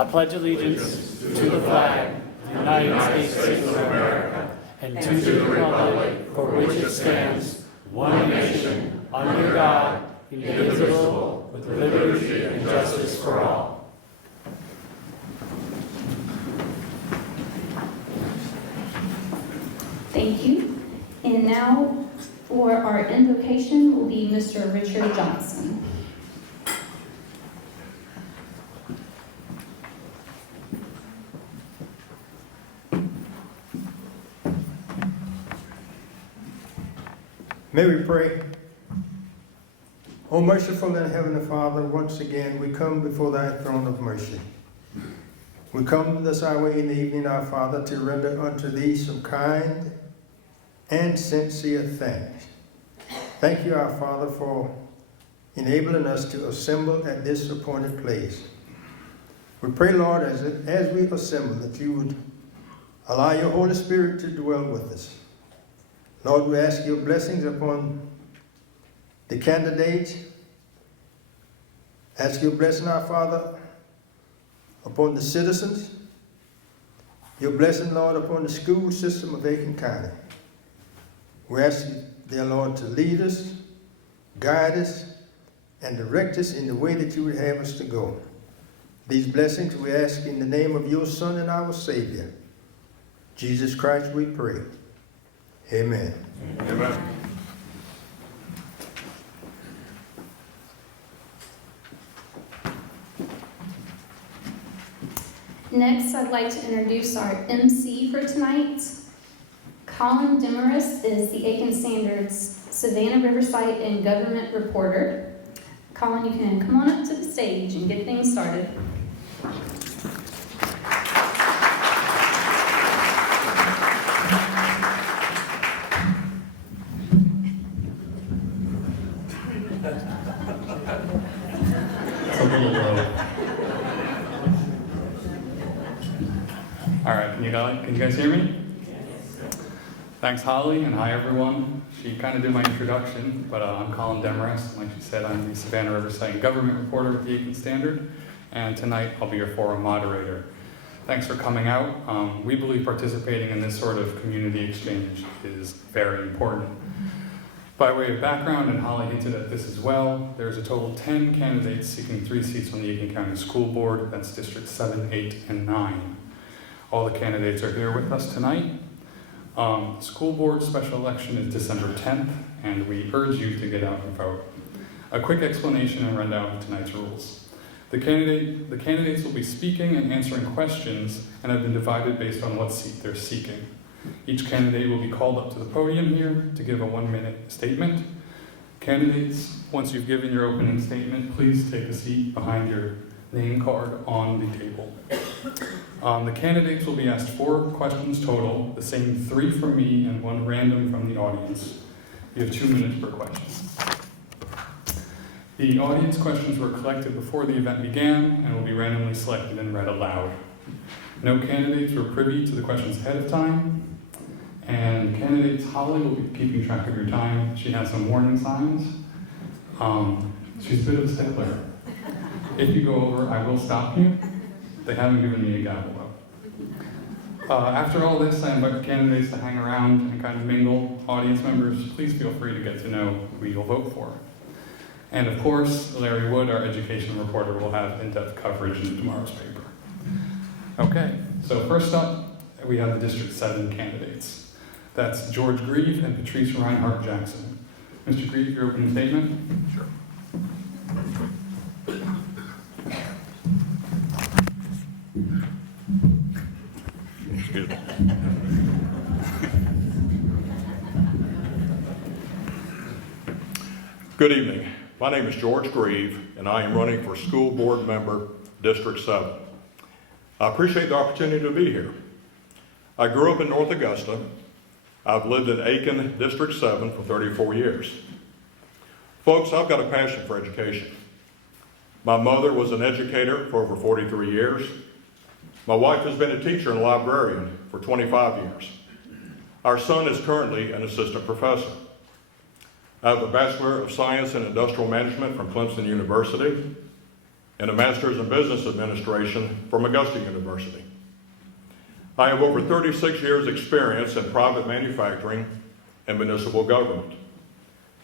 I pledge allegiance to the flag of the United States of America and to the republic for which it stands, one nation, under God, indivisible, with liberty and justice for all. Thank you. And now for our invocation will be Mr. Richard Johnson. May we pray? O merciful and heavenly Father, once again we come before thy throne of mercy. We come this hour in the evening, our Father, to render unto thee some kind and sincere thanks. Thank you, our Father, for enabling us to assemble at this appointed place. We pray, Lord, as we assemble, that you would allow your Holy Spirit to dwell with us. Lord, we ask your blessings upon the candidates. Ask your blessing, our Father, upon the citizens. Your blessing, Lord, upon the school system of Aiken County. We ask you, dear Lord, to lead us, guide us, and direct us in the way that you would have us to go. These blessings we ask in the name of your Son and our Savior, Jesus Christ, we pray. Amen. Amen. Next, I'd like to introduce our MC for tonight. Colin Demarest is the Aiken Standard's Savannah, Riverside, and Government Reporter. Colin, you can come on up to the stage and get things started. It's a little low. All right, can you guys hear me? Thanks, Holly, and hi, everyone. She kind of did my introduction, but I'm Colin Demarest. Like she said, I'm the Savannah, Riverside, and Government Reporter with the Aiken Standard, and tonight I'll be your forum moderator. Thanks for coming out. We believe participating in this sort of community exchange is very important. By way of background, and Holly hinted at this as well, there's a total of 10 candidates seeking 3 seats on the Aiken County School Board. That's District 7, 8, and 9. All the candidates are here with us tonight. The school board special election is December 10th, and we urge you to get out and vote. A quick explanation and rundown of tonight's rules. The candidates will be speaking and answering questions and have been divided based on what seat they're seeking. Each candidate will be called up to the podium here to give a 1-minute statement. Candidates, once you've given your opening statement, please take a seat behind your name card on the table. The candidates will be asked 4 questions total, the same 3 from me and 1 random from the audience. You have 2 minutes per question. The audience questions were collected before the event began and will be randomly selected and read aloud. No candidates were privy to the questions ahead of time, and candidates, Holly will be keeping track of your time. She has some warning signs. She's a bit of a stickler. If you go over, I will stop you. They haven't given me a gavel though. After all this, I invite candidates to hang around and kind of mingle. Audience members, please feel free to get to know who you'll vote for. And of course, Larry Wood, our education reporter, will have in-depth coverage in tomorrow's paper. Okay, so first up, we have the District 7 candidates. That's George Grieve and Patrice Reinhardt Jackson. Mr. Grieve, your opening statement? Sure. Excuse me. Good evening. My name is George Grieve, and I am running for School Board Member, District 7. I appreciate the opportunity to be here. I grew up in North Augusta. I've lived in Aiken, District 7 for 34 years. Folks, I've got a passion for education. My mother was an educator for over 43 years. My wife has been a teacher and librarian for 25 years. Our son is currently an assistant professor. I have a Bachelor of Science in Industrial Management from Clemson University. and a Master's in Business Administration from Augusta University. I have over 36 years' experience in private manufacturing and municipal government.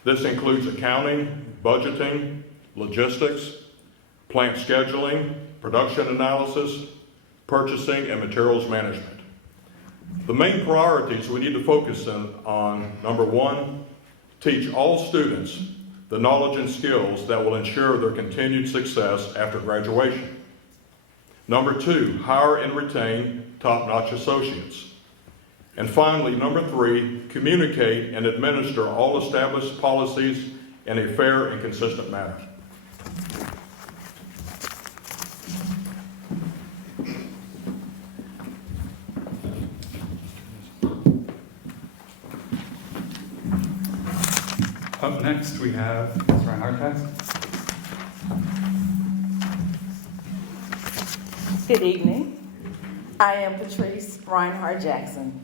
This includes accounting, budgeting, logistics, plant scheduling, production analysis, purchasing, and materials management. The main priorities we need to focus on, number one, teach all students the knowledge and skills that will ensure their continued success after graduation. Number two, hire and retain top-notch associates. And finally, number three, communicate and administer all established policies in a fair and consistent manner. Up next, we have Ms. Reinhardt-Jackson. Good evening. I am Patrice Reinhardt-Jackson.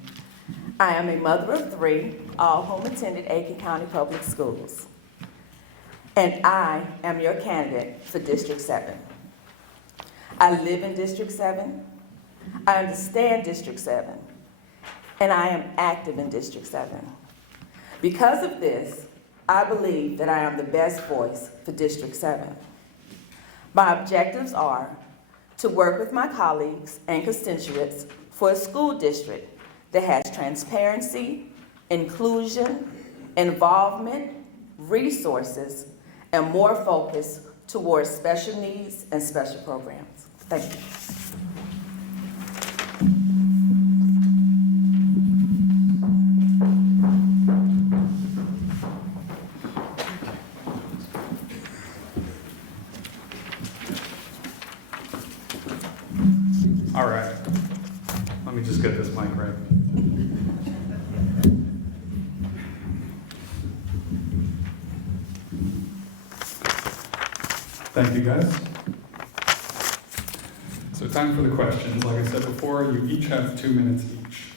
I am a mother of three, all whom attended Aiken County Public Schools. And I am your candidate for District 7. I live in District 7. I understand District 7. And I am active in District 7. Because of this, I believe that I am the best voice for District 7. My objectives are to work with my colleagues and constituents for a school district that has transparency, inclusion, involvement, resources, and more focus towards special needs and special programs. Thank you. All right. Let me just get this mic right. Thank you, guys. So time for the questions. Like I said before, you each have 2 minutes each.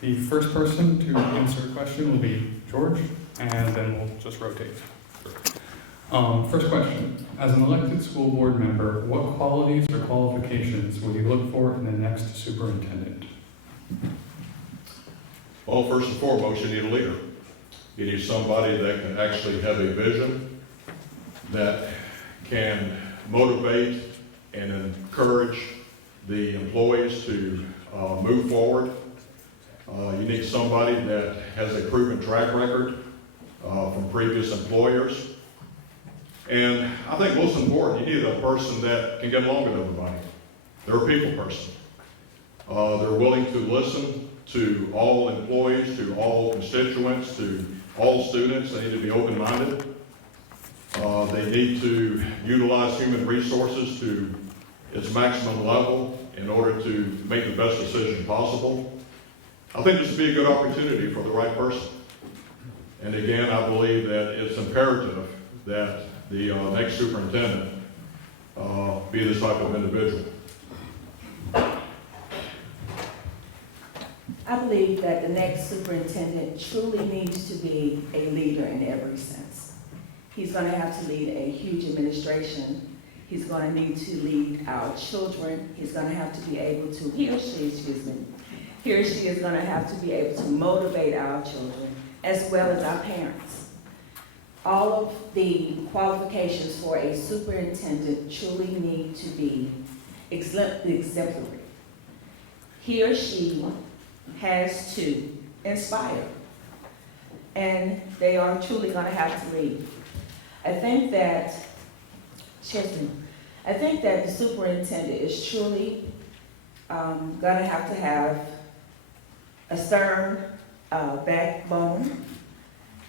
The first person to answer a question will be George, and then we'll just rotate. First question. As an elected school board member, what qualities or qualifications will you look for in the next superintendent? Well, first and foremost, you need a leader. You need somebody that can actually have a vision, that can motivate and encourage the employees to move forward. You need somebody that has a proven track record from previous employers. And I think most important, you need a person that can get along with everybody. They're a people person. They're willing to listen to all employees, to all constituents, to all students. They need to be open-minded. They need to utilize human resources to its maximum level in order to make the best decision possible. I think this would be a good opportunity for the right person. And again, I believe that it's imperative that the next superintendent be this type of individual. I believe that the next superintendent truly needs to be a leader in every sense. He's going to have to lead a huge administration. He's going to need to lead our children. He's going to have to be able to, he or she is going to have to be able to motivate our children as well as our parents. All of the qualifications for a superintendent truly need to be exemplary. He or she has to inspire, and they are truly going to have to lead. I think that the superintendent is truly going to have a stern backbone.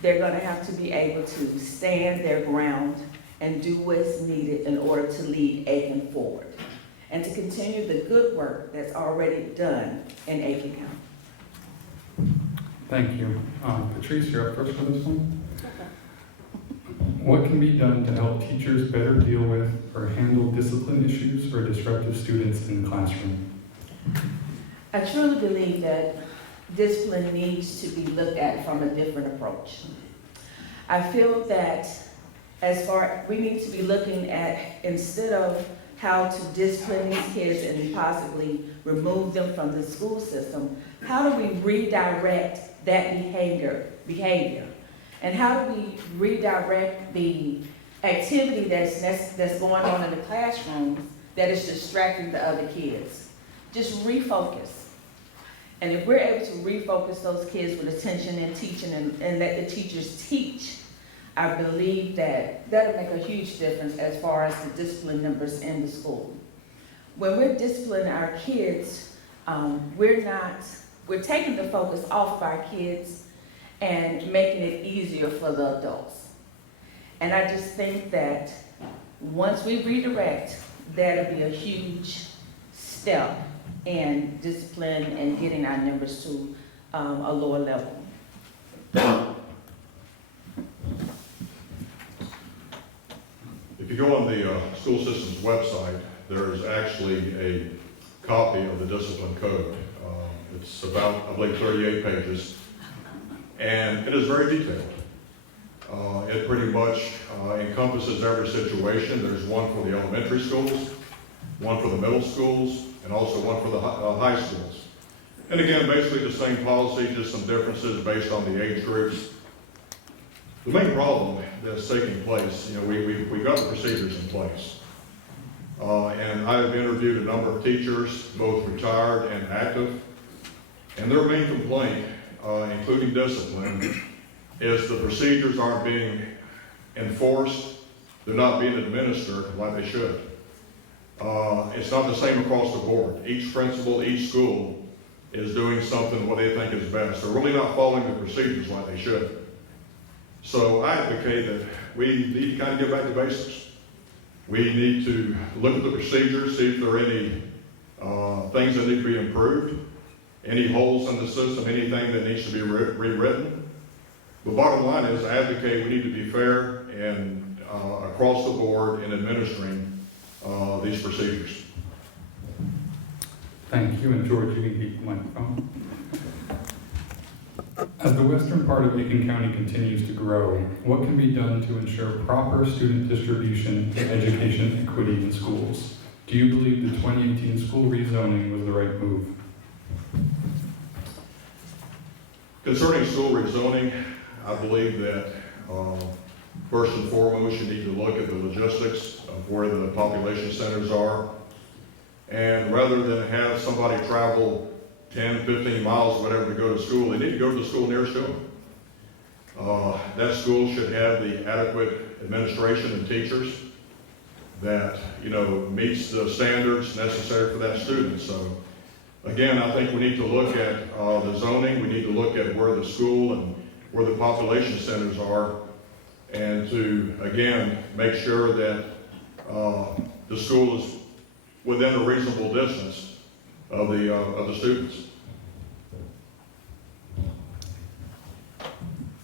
They're going to have to be able to stand their ground and do what's needed in order to lead Aiken forward and to continue the good work that's already done in Aiken County. Thank you. Patrice, you're up first for this one. What can be done to help teachers better deal with or handle discipline issues or disruptive students in the classroom? I truly believe that discipline needs to be looked at from a different approach. I feel that we need to be looking at, instead of how to discipline these kids and possibly remove them from the school system, how do we redirect that behavior? And how do we redirect the activity that's going on in the classrooms that is distracting the other kids? Just refocus. And if we're able to refocus those kids with attention and teaching and let the teachers teach, I believe that that'll make a huge difference as far as the discipline numbers in the school. When we're disciplining our kids, we're taking the focus off of our kids and making it easier for the adults. And I just think that once we redirect, that'll be a huge step in discipline and getting our numbers to a lower level. If you go on the school system's website, there is actually a copy of the discipline code. It's about, I believe, 38 pages, and it is very detailed. It pretty much encompasses every situation. There's one for the elementary schools, one for the middle schools, and also one for the high schools. And again, basically the same policy, just some differences based on the age groups. The main problem that's taking place, we've got the procedures in place. And I have interviewed a number of teachers, both retired and active, and their main complaint, including discipline, is the procedures aren't being enforced, they're not being administered like they should. It's not the same across the board. Each principal, each school is doing something what they think is best. They're really not following the procedures like they should. So I advocate that we need to kind of get back to basics. We need to look at the procedures, see if there are any things that need to be improved, any holes in the system, anything that needs to be rewritten. The bottom line is, I advocate we need to be fair and across the board in administering these procedures. Thank you, and George, you can keep the microphone. As the western part of Aiken County continues to grow, what can be done to ensure proper student distribution and education equity in schools? Do you believe the 2018 school rezoning was the right move? Concerning school rezoning, I believe that first and foremost, you need to look at the logistics of where the population centers are. And rather than have somebody travel 10, 15 miles, whatever, to go to school, they need to go to the school nearest to them. That school should have the adequate administration and teachers that, meets the standards necessary for that student. So again, I think we need to look at the zoning, we need to look at where the school and where the population centers are, and to, again, make sure that the school is within a reasonable distance of the students.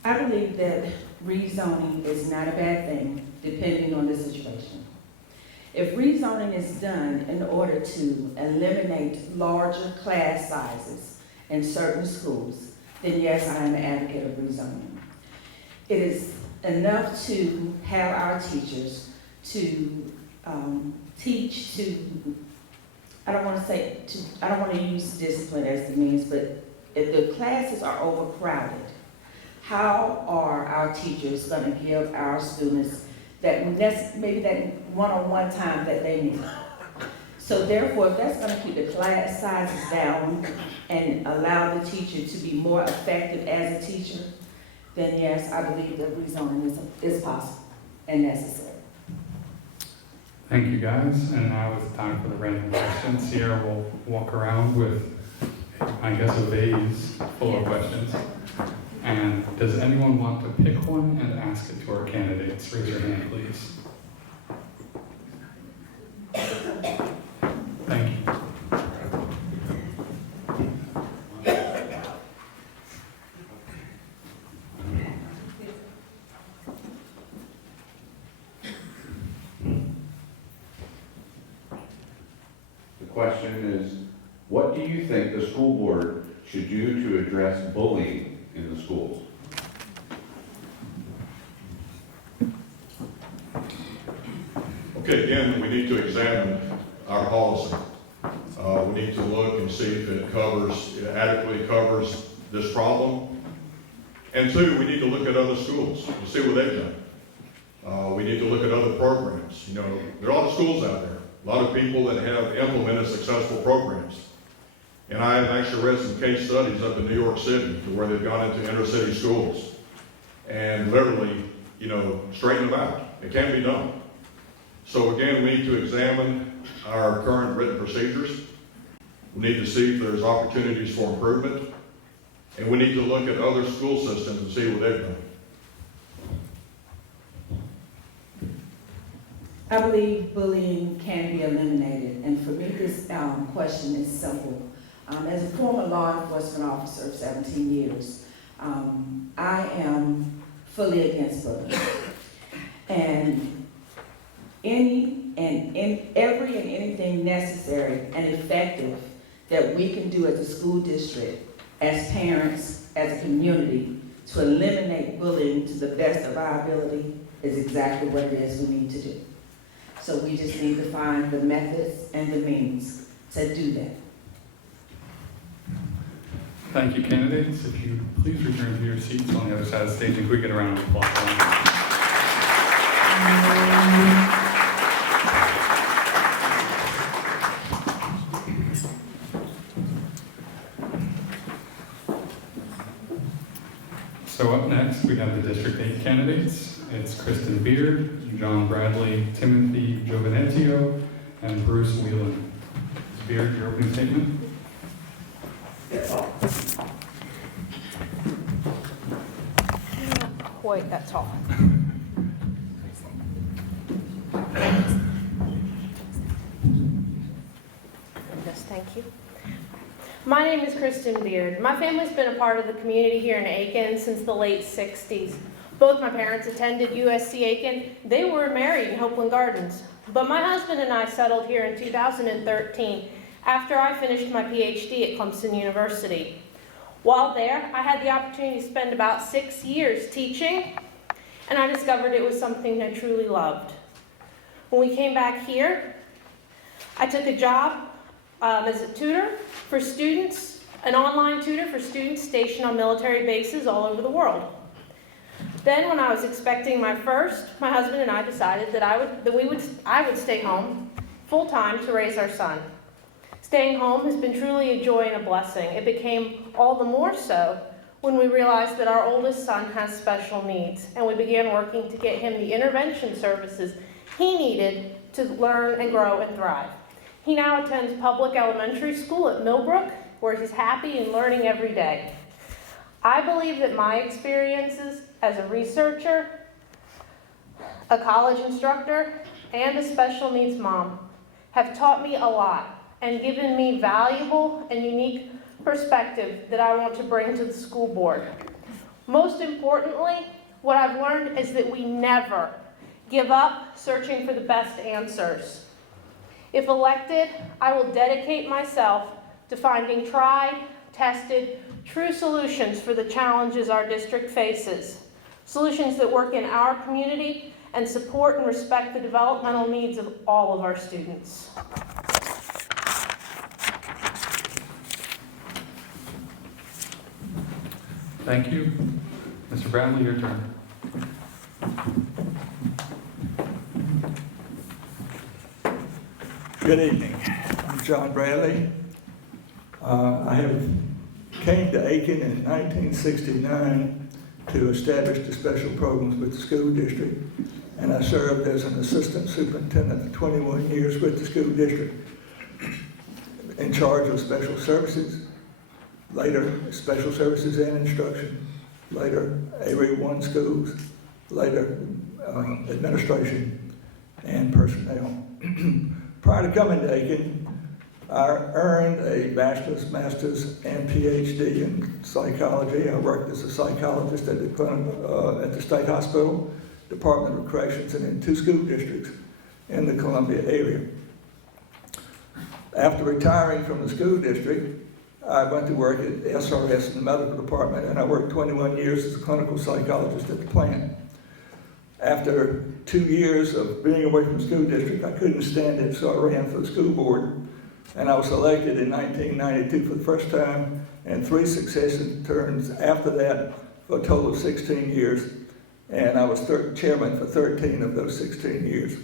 I believe that rezoning is not a bad thing, depending on the situation. If rezoning is done in order to eliminate larger class sizes in certain schools, then yes, I am an advocate of rezoning. It is enough to have our teachers to teach to, I don't want to use discipline as the means, but if the classes are overcrowded, how are our teachers going to give our students maybe that one-on-one time that they need? So therefore, if that's going to keep the class sizes down and allow the teacher to be more effective as a teacher, then yes, I believe that rezoning is possible and necessary. Thank you, guys. And now it's time for the random questions. Sierra will walk around with, I guess, a vase full of questions. And does anyone want to pick one and ask it to our candidates? Raise your hand, please. Thank you. The question is, what do you think the school board should do to address bullying in the schools? Okay, again, we need to examine our policy. We need to look and see if it adequately covers this problem. And two, we need to look at other schools to see what they've done. We need to look at other programs. You know, there are a lot of schools out there, a lot of people that have implemented successful programs. And I have actually read some case studies up in New York City to where they've gone into inner city schools and literally, you know, straighten them out. It can be done. So again, we need to examine our current written procedures. We need to see if there's opportunities for improvement. And we need to look at other school systems and see what they've done. I believe bullying can be eliminated, and for me, this question is simple. As a former law enforcement officer of 17 years, I am fully against bullying. And every and anything necessary and effective that we can do as a school district, as parents, as a community, to eliminate bullying to the best of our ability is exactly what it is we need to do. So we just need to find the methods and the means to do that. Thank you, candidates. If you please return to your seats on the other side of the stage, and we get a round of applause. So up next, we have the District 8 candidates. It's Kristin Beard, John Bradley, Timothy Giovanettio, and Bruce Whelan. Ms. Beard, your opening statement. Not quite that tall. Yes, thank you. My name is Kristin Beard. My family's been a part of the community here in Aiken since the late 60s. Both my parents attended USC Aiken. They were married in Hopeland Gardens. But my husband and I settled here in 2013 after I finished my PhD at Clemson University. While there, I had the opportunity to spend about 6 years teaching, and I discovered it was something I truly loved. When we came back here, I took a job as a tutor for students, an online tutor for students stationed on military bases all over the world. Then when I was expecting my first, my husband and I decided that I would stay home full-time to raise our son. Staying home has been truly a joy and a blessing. It became all the more so when we realized that our oldest son has special needs, and we began working to get him the intervention services he needed to learn and grow and thrive. He now attends public elementary school at Millbrook, where he's happy and learning every day. I believe that my experiences as a researcher, a college instructor, and a special needs mom have taught me a lot and given me valuable and unique perspective that I want to bring to the school board. Most importantly, what I've learned is that we never give up searching for the best answers. If elected, I will dedicate myself to finding tried, tested, true solutions for the challenges our district faces. Solutions that work in our community and support and respect the developmental needs of all of our students. Thank you. Mr. Bradley, your turn. Good evening. I'm John Bradley. I came to Aiken in 1969 to establish the special programs with the school district, and I served as an assistant superintendent for 21 years with the school district, in charge of special services, later special services and instruction, later Area 1 schools, later administration and personnel. Prior to coming to Aiken, I earned a bachelor's, master's, and PhD in psychology. I worked as a psychologist at the State Hospital, Department of Corrections, and in 2 school districts in the Columbia area. After retiring from the school district, I went to work at SRS in the medical department, and I worked 21 years as a clinical psychologist at the plant. After 2 years of being away from the school district, I couldn't stand it, so I ran for the school board. And I was elected in 1992 for the first time, and 3 successive terms after that for a total of 16 years. And I was chairman for 13 of those 16 years.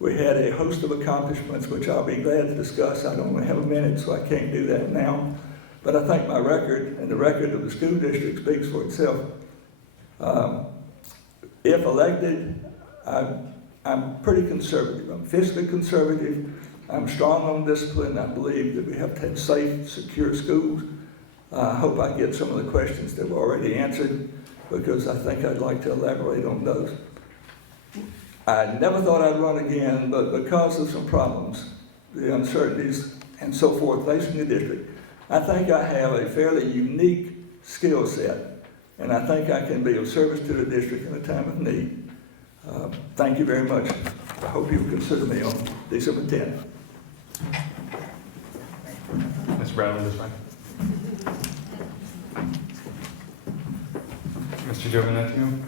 We had a host of accomplishments, which I'll be glad to discuss. I don't only have a minute, so I can't do that now. But I think my record and the record of the school district speaks for itself. If elected, I'm pretty conservative. I'm fiscally conservative. I'm strong on discipline. I believe that we have to have safe, secure schools. I hope I get some of the questions that were already answered, because I think I'd like to elaborate on those. I never thought I'd run again, but because of some problems, the uncertainties and so forth facing the district, I think I have a fairly unique skill set, and I think I can be of service to the district in a time of need. Thank you very much. I hope you'll consider me on December 10th. Ms. Bradley, this way. Mr. Giovinazzo?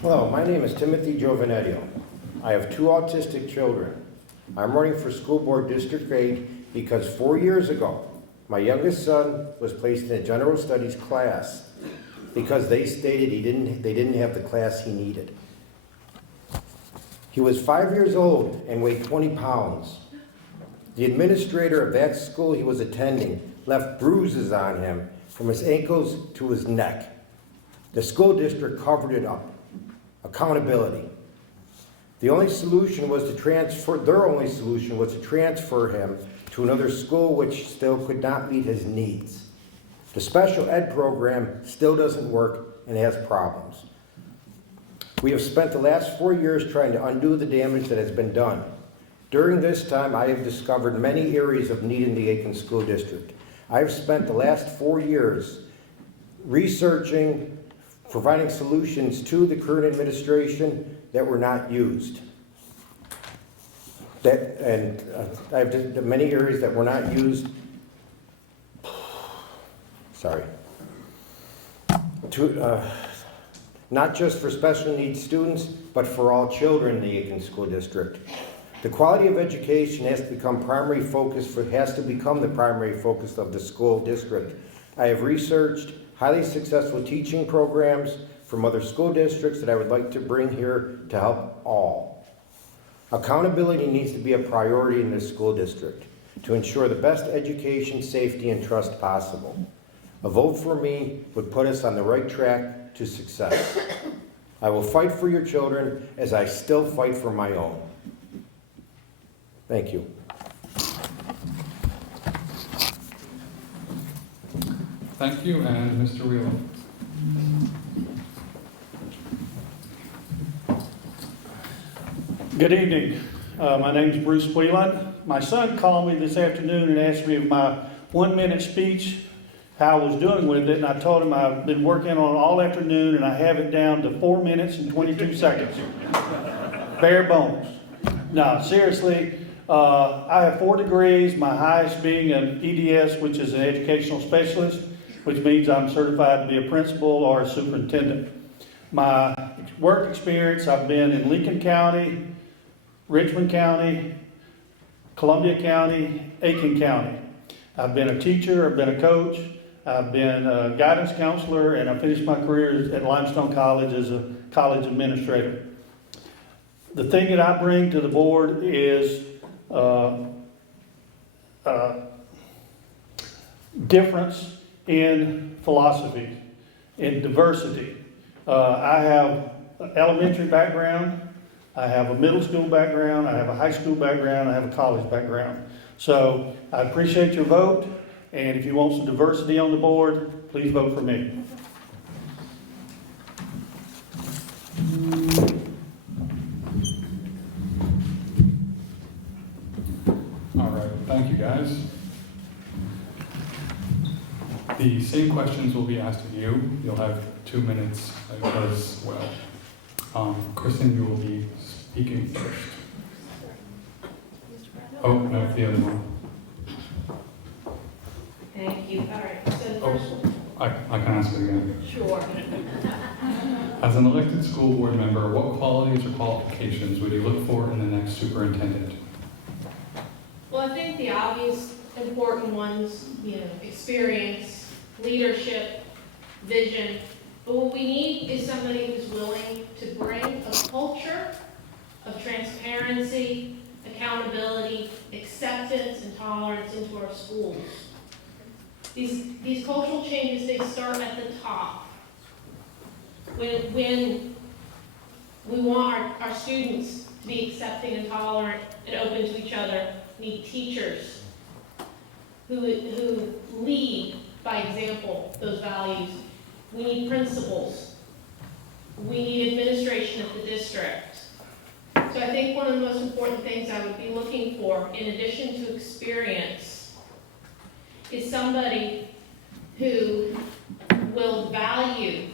Hello, my name is Timothy Giovinetto. I have 2 autistic children. I'm running for School Board District 8 because 4 years ago, my youngest son was placed in a general studies class because they stated they didn't have the class he needed. He was 5 years old and weighed 20 pounds. The administrator of that school he was attending left bruises on him from his ankles to his neck. The school district covered it up. Accountability. Their only solution was to transfer him to another school which still could not meet his needs. The special ed program still doesn't work and has problems. We have spent the last 4 years trying to undo the damage that has been done. During this time, I have discovered many areas of need in the Aiken School District. I have spent the last 4 years researching, providing solutions to the current administration that were not used. I have many areas that were not used. Sorry. Not just for special needs students, but for all children in the Aiken School District. The quality of education has to become the primary focus of the school district. I have researched highly successful teaching programs from other school districts that I would like to bring here to help all. Accountability needs to be a priority in this school district to ensure the best education, safety, and trust possible. A vote for me would put us on the right track to success. I will fight for your children as I still fight for my own. Thank you. Thank you, and Mr. Whelan. Good evening. My name is Bruce Whelan. My son called me this afternoon and asked me if my 1-minute speech, how I was doing with it, and I told him I've been working on it all afternoon and I have it down to 4 minutes and 22 seconds. Bare bones. No, seriously, I have 4 degrees, my highest being an EDS, which is an educational specialist, which means I'm certified to be a principal or a superintendent. My work experience, I've been in Lincoln County, Richmond County, Columbia County, Aiken County. I've been a teacher, I've been a coach, I've been a guidance counselor, and I finished my career at Limestone College as a college administrator. The thing that I bring to the board is difference in philosophy, in diversity. I have an elementary background, I have a middle school background, I have a high school background, I have a college background. So I appreciate your vote, and if you want some diversity on the board, please vote for me. All right, thank you, guys. The same questions will be asked of you. You'll have 2 minutes as well. Kristin, you will be speaking first. Oh, no, the other one. Thank you. you. All right, so the first one. I can ask it again. Sure. As an elected school board member, what qualities or qualifications would you look for in the next superintendent? Well, I think the obvious important ones, experience, leadership, vision. But what we need is somebody who's willing to bring a culture of transparency, accountability, acceptance, and tolerance into our schools. These cultural changes, they start at the top. When we want our students to be accepting and tolerant and open to each other, we need teachers who lead by example those values. We need principals. We need administration at the district. So I think one of the most important things I would be looking for, in addition to experience, is somebody who will value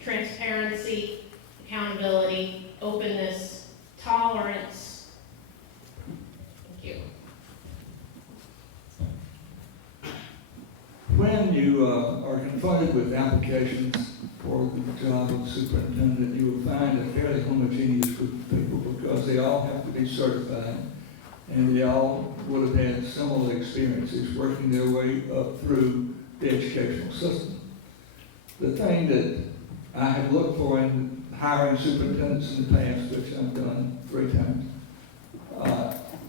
transparency, accountability, openness, tolerance. Thank you. When you are confronted with applications for the job of superintendent, you will find a fairly homogeneous group of people because they all have to be certified and they all would have had similar experiences working their way up through the educational system. The thing that I have looked for in hiring superintendents in the past, which I've done 3 times,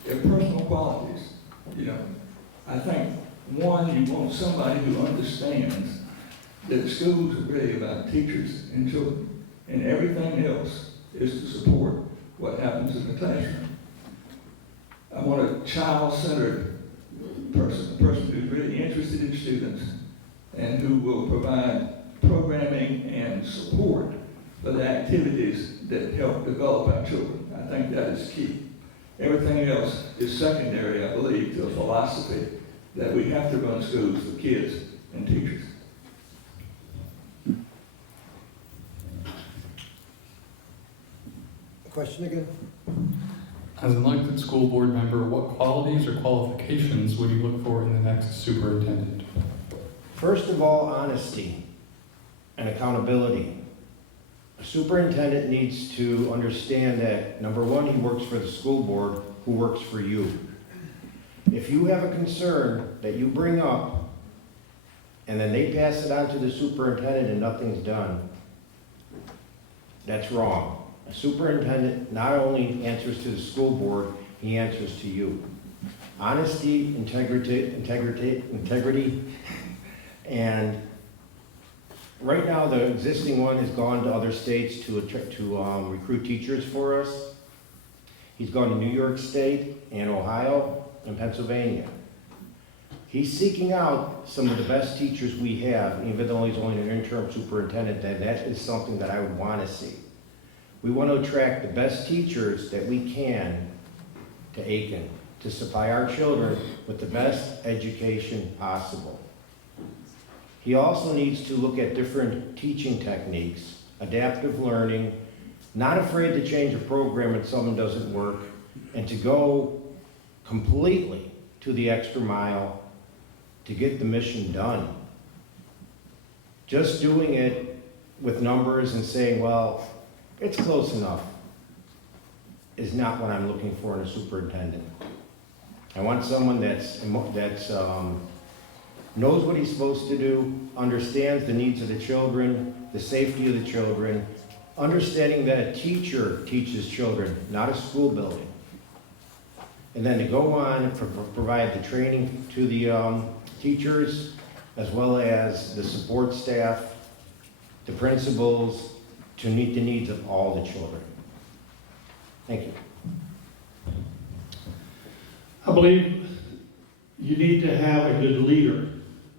their personal qualities. I think, one, you want somebody who understands that schools are really about teachers and children, and everything else is to support what happens in the classroom. I want a child-centered person, a person who's really interested in students and who will provide programming and support for the activities that help develop our children. I think that is key. Everything else is secondary, I believe, to a philosophy that we have to run schools for kids and teachers. Question again? As an elected school board member, what qualities or qualifications would you look for in the next superintendent? First of all, honesty and accountability. A superintendent needs to understand that, number one, he works for the school board, who works for you. If you have a concern that you bring up, and then they pass it on to the superintendent and nothing's done, that's wrong. A superintendent not only answers to the school board, he answers to you. Honesty, integrity, and right now the existing one has gone to other states to recruit teachers for us. He's gone to New York State and Ohio and Pennsylvania. He's seeking out some of the best teachers we have, even though he's only an interim superintendent, that is something that I would want to see. We want to attract the best teachers that we can to Aiken to supply our children with the best education possible. He also needs to look at different teaching techniques, adaptive learning, not afraid to change a program if something doesn't work, and to go completely to the extra mile to get the mission done. Just doing it with numbers and saying, well, it's close enough, is not what I'm looking for in a superintendent. I want someone that's knows what he's supposed to do, understands the needs of the children, the safety of the children, understanding that a teacher teaches children, not a school building. And then to go on and provide the training to the teachers, as well as the support staff, the principals, to meet the needs of all the children. Thank you. I believe you need to have a good leader.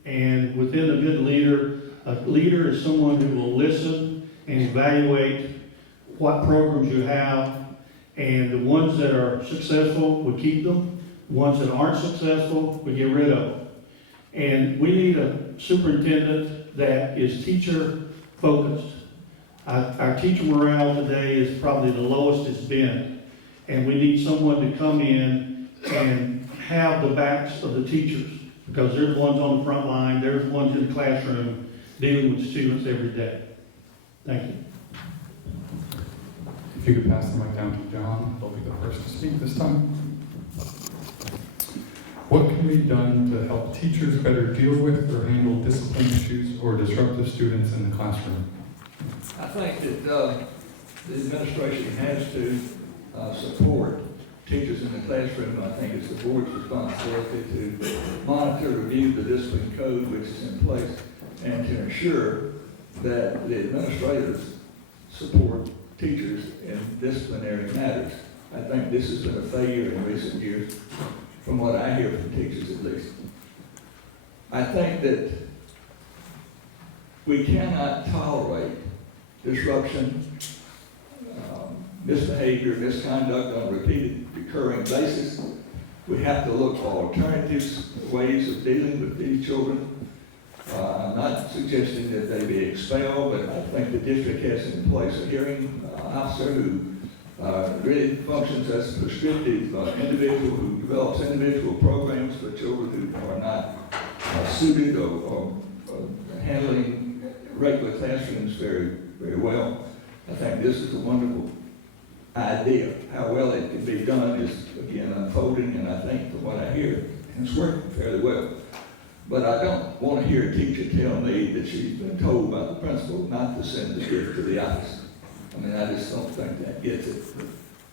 And within a good leader is someone who will listen and evaluate what programs you have. And the ones that are successful, we keep them. Ones that aren't successful, we get rid of them. And we need a superintendent that is teacher focused. Our teacher morale today is probably the lowest it's been. And we need someone to come in and have the backs of the teachers Because they're the ones on the front line, they're the ones in the classroom dealing with students every day. Thank you. If you could pass the mic down to John, he'll be the first to speak this time. What can be done to help teachers better deal with or handle discipline issues or disruptive students in the classroom? I think that the administration has to support teachers in the classroom. I think it's the board's responsibility to monitor, review the discipline code which is in place, and to ensure that the administrators support teachers in disciplinary matters. I think this has been a failure in recent years, from what I hear from teachers at least. I think that we cannot tolerate disruption, misbehavior, misconduct on a repeated, recurring basis. We have to look for alternatives, ways of dealing with these children. I'm not suggesting that they be expelled, but I think the district has in place a hearing officer who really functions as a prescriptive individual who develops individual programs for children who are not suited or handling regular classrooms very, very well. I think this is a wonderful idea. How well it can be done is, again, unfolding, and I think from what I hear, it's working fairly well. But I don't want to hear a teacher tell me that she's been told by the principal not to send the kid to the ice. I mean, I just don't think that gets it.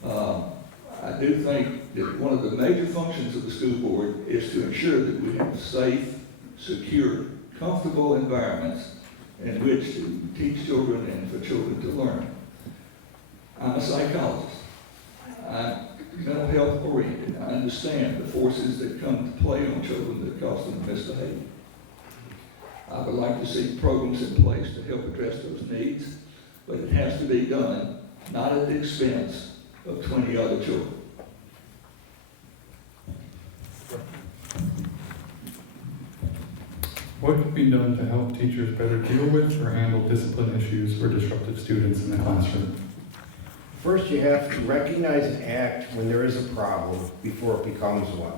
I do think that one of the major functions of the school board is to ensure that we have safe, secure, comfortable environments in which to teach children and for children to learn. I'm a psychologist. I'm mental health oriented. I understand the forces that come to play on children that cause them to misbehave. I would like to see programs in place to help address those needs, but it has to be done not at the expense of 20 other children. What can be done to help teachers better deal with or handle discipline issues or disruptive students in the classroom? First, you have to recognize and act when there is a problem before it becomes one.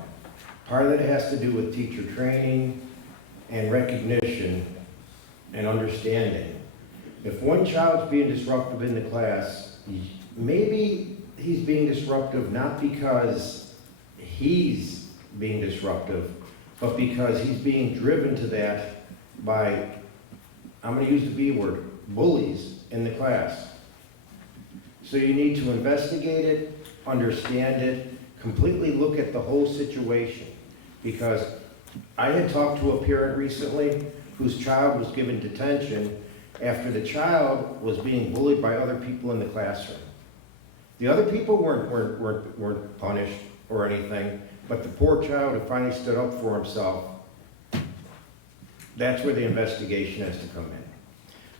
Part of that has to do with teacher training and recognition and understanding. If one child's being disruptive in the class, maybe he's being disruptive not because he's being disruptive, but because he's being driven to that by, I'm going to use the B word, bullies in the class. So you need to investigate it, understand it, completely look at the whole situation. Because I had talked to a parent recently whose child was given detention after the child was being bullied by other people in the classroom. The other people weren't punished or anything, but the poor child who finally stood up for himself, that's where the investigation has to come in.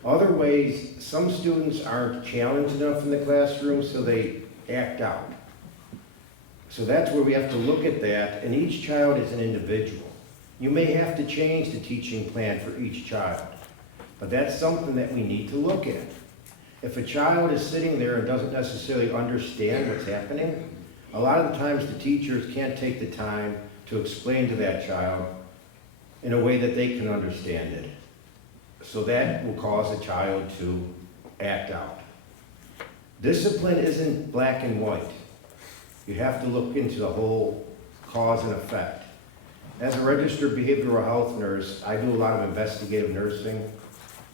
Other ways, some students aren't challenged enough in the classroom, so they act out. So that's where we have to look at that, and each child is an individual. You may have to change the teaching plan for each child, but that's something that we need to look at. If a child is sitting there and doesn't necessarily understand what's happening, a lot of the times the teachers can't take the time to explain to that child in a way that they can understand it. So that will cause a child to act out. Discipline isn't black and white. You have to look into the whole cause and effect. As a registered behavioral health nurse, I do a lot of investigative nursing,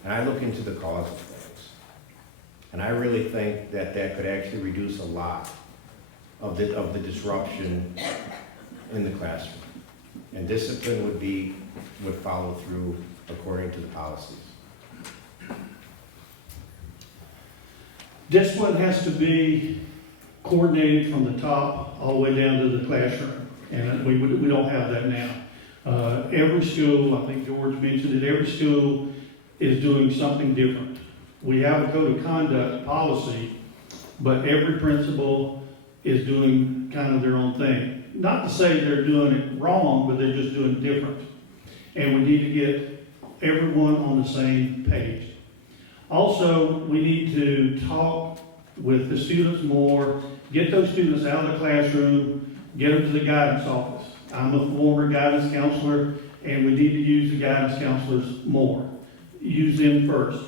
and I look into the cause of things. And I really think that that could actually reduce a lot of the disruption in the classroom. And discipline would follow through according to the policies. Discipline has to be coordinated from the top all the way down to the classroom, and we don't have that now. Every school, I think George mentioned it, every school is doing something different. We have a code of conduct policy, but every principal is doing kind of their own thing. Not to say they're doing it wrong, but they're just doing it different. And we need to get everyone on the same page. Also, we need to talk with the students more, get those students out of the classroom, get them to the guidance office. I'm a former guidance counselor, and we need to use the guidance counselors more. Use them first.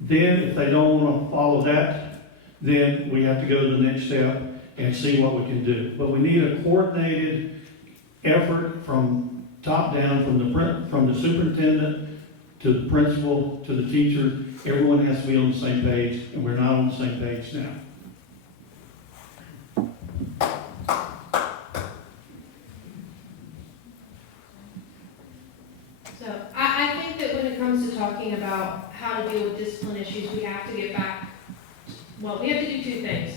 Then, if they don't want to follow that, then we have to go to the next step and see what we can do. But we need a coordinated effort from top down, from the superintendent to the principal to the teacher. Everyone has to be on the same page, and we're not on the same page now. So I think that when it comes to talking about how to deal with discipline issues, we have to get back, well, we have to do two things.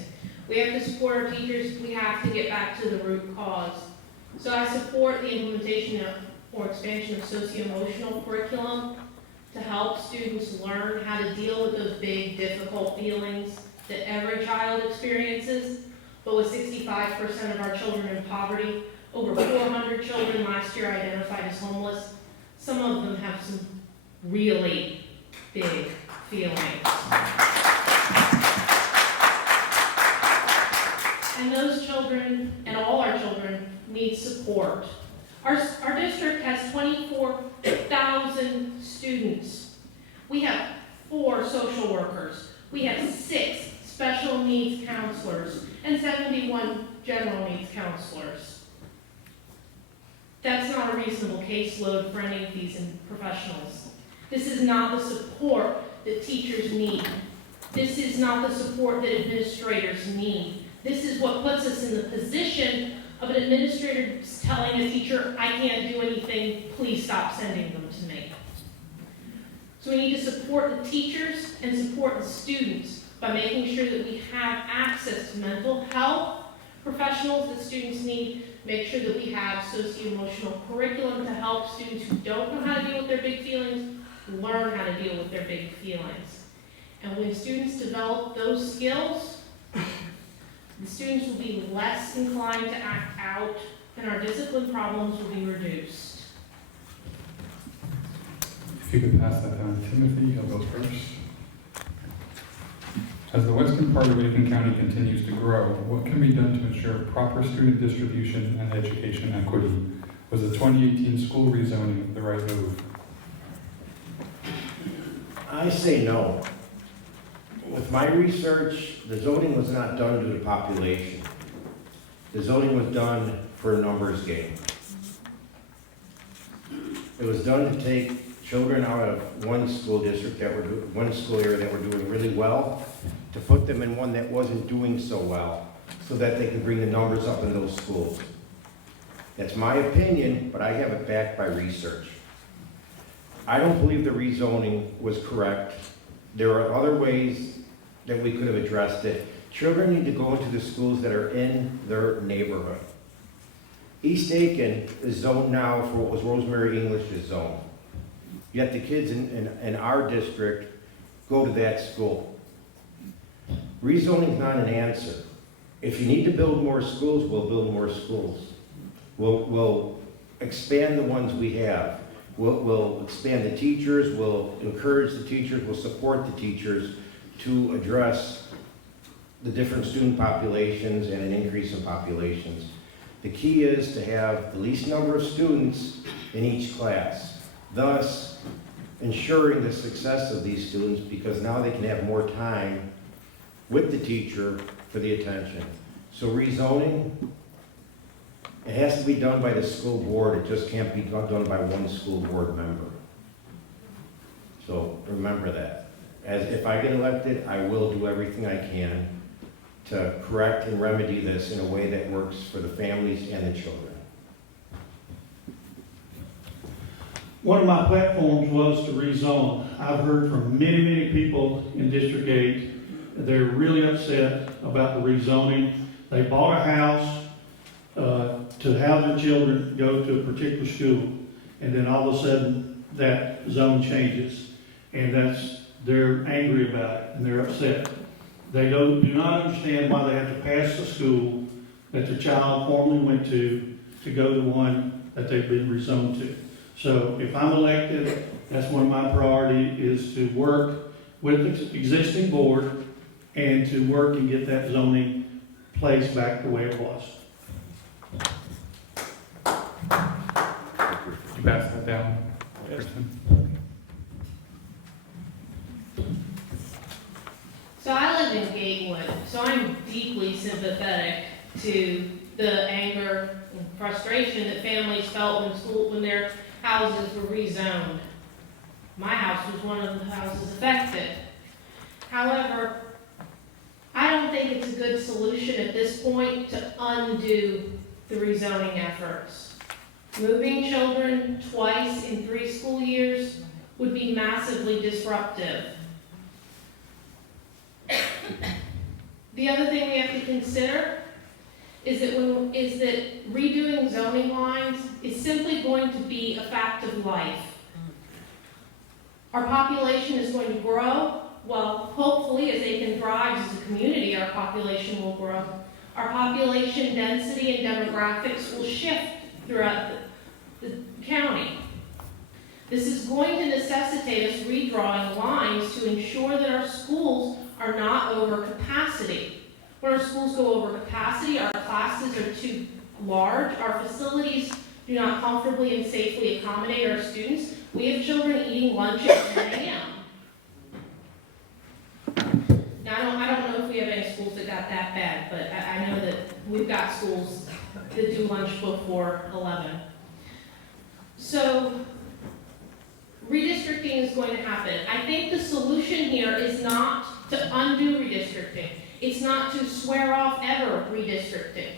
We have to support our teachers, we have to get back to the root cause. So I support the implementation of, or expansion of socio-emotional curriculum to help students learn how to deal with those big, difficult feelings that every child experiences. But with 65% of our children in poverty, over 400 children last year identified as homeless, some of them have some really big feelings. And those children, and all our children, need support. Our district has 24,000 students. We have 4 social workers. We have 6 special needs counselors and 71 general needs counselors. That's not a reasonable caseload for any of these professionals. This is not the support that teachers need. This is not the support that administrators need. This is what puts us in the position of an administrator telling a teacher, I can't do anything, please stop sending them to me. So we need to support the teachers and support the students by making sure that we have access to mental health professionals that students need, make sure that we have socio-emotional curriculum to help students who don't know how to deal with their big feelings learn how to deal with their big feelings. And when students develop those skills, the students will be less inclined to act out, and our discipline problems will be reduced. If you could pass that down to Timothy, he'll go first. As the western part of Aiken County continues to grow, what can be done to ensure proper student distribution and education equity? Was the 2018 school rezoning the right move? I say no. With my research, the zoning was not done to the population. The zoning was done for a numbers game. It was done to take children out of one school district one school area that were doing really well, to put them in one that wasn't doing so well, so that they could bring the numbers up in those schools. That's my opinion, but I have it backed by research. I don't believe the rezoning was correct. There are other ways that we could have addressed it. Children need to go into the schools that are in their neighborhood. East Aiken is zoned now for what was Rosemary English's zone. Yet the kids in our district go to that school. Rezoning is not an answer. If you need to build more schools, we'll build more schools. We'll expand the ones we have. We'll expand the teachers, we'll encourage the teachers, we'll support the teachers to address the different student populations and an increase in populations. The key is to have the least number of students in each class, thus ensuring the success of these students, because now they can have more time with the teacher for the attention. So rezoning, it has to be done by the school board. It just can't be done by one school board member. So remember that. As if I get elected, I will do everything I can to correct and remedy this in a way that works for the families and the children. One of my platforms was to rezone. I've heard from many, many people in District 8. They're really upset about the rezoning. They bought a house to have their children go to a particular school, and then all of a sudden that zone changes, and they're angry about it and they're upset. They do not understand why they have to pass the school that the child formerly went to go to one that they've been rezoned to. So if I'm elected, that's one of my priorities, is to work with the existing board and to work and get that zoning placed back the way it was. Could you pass that down, Kristin. So I live in Gatewood, so I'm deeply sympathetic to the anger and frustration that families felt when their houses were rezoned. My house was one of the houses affected. However, I don't think it's a good solution at this point to undo the rezoning efforts. Moving children twice in 3 school years would be massively disruptive. The other thing we have to consider is that redoing zoning lines is simply going to be a fact of life. Our population is going to grow. Well, hopefully, as Aiken thrives as a community, our population will grow. Our population density and demographics will shift throughout the county. This is going to necessitate us redrawing lines to ensure that our schools are not over capacity. When our schools go over capacity, our classes are too large, our facilities do not comfortably and safely accommodate our students. We have children eating lunch at 10 a.m. Now, I don't know if we have any schools that got that bad, but I know that we've got schools that do lunch before 11. So, redistricting is going to happen. I think the solution here is not to undo redistricting. It's not to swear off ever redistricting.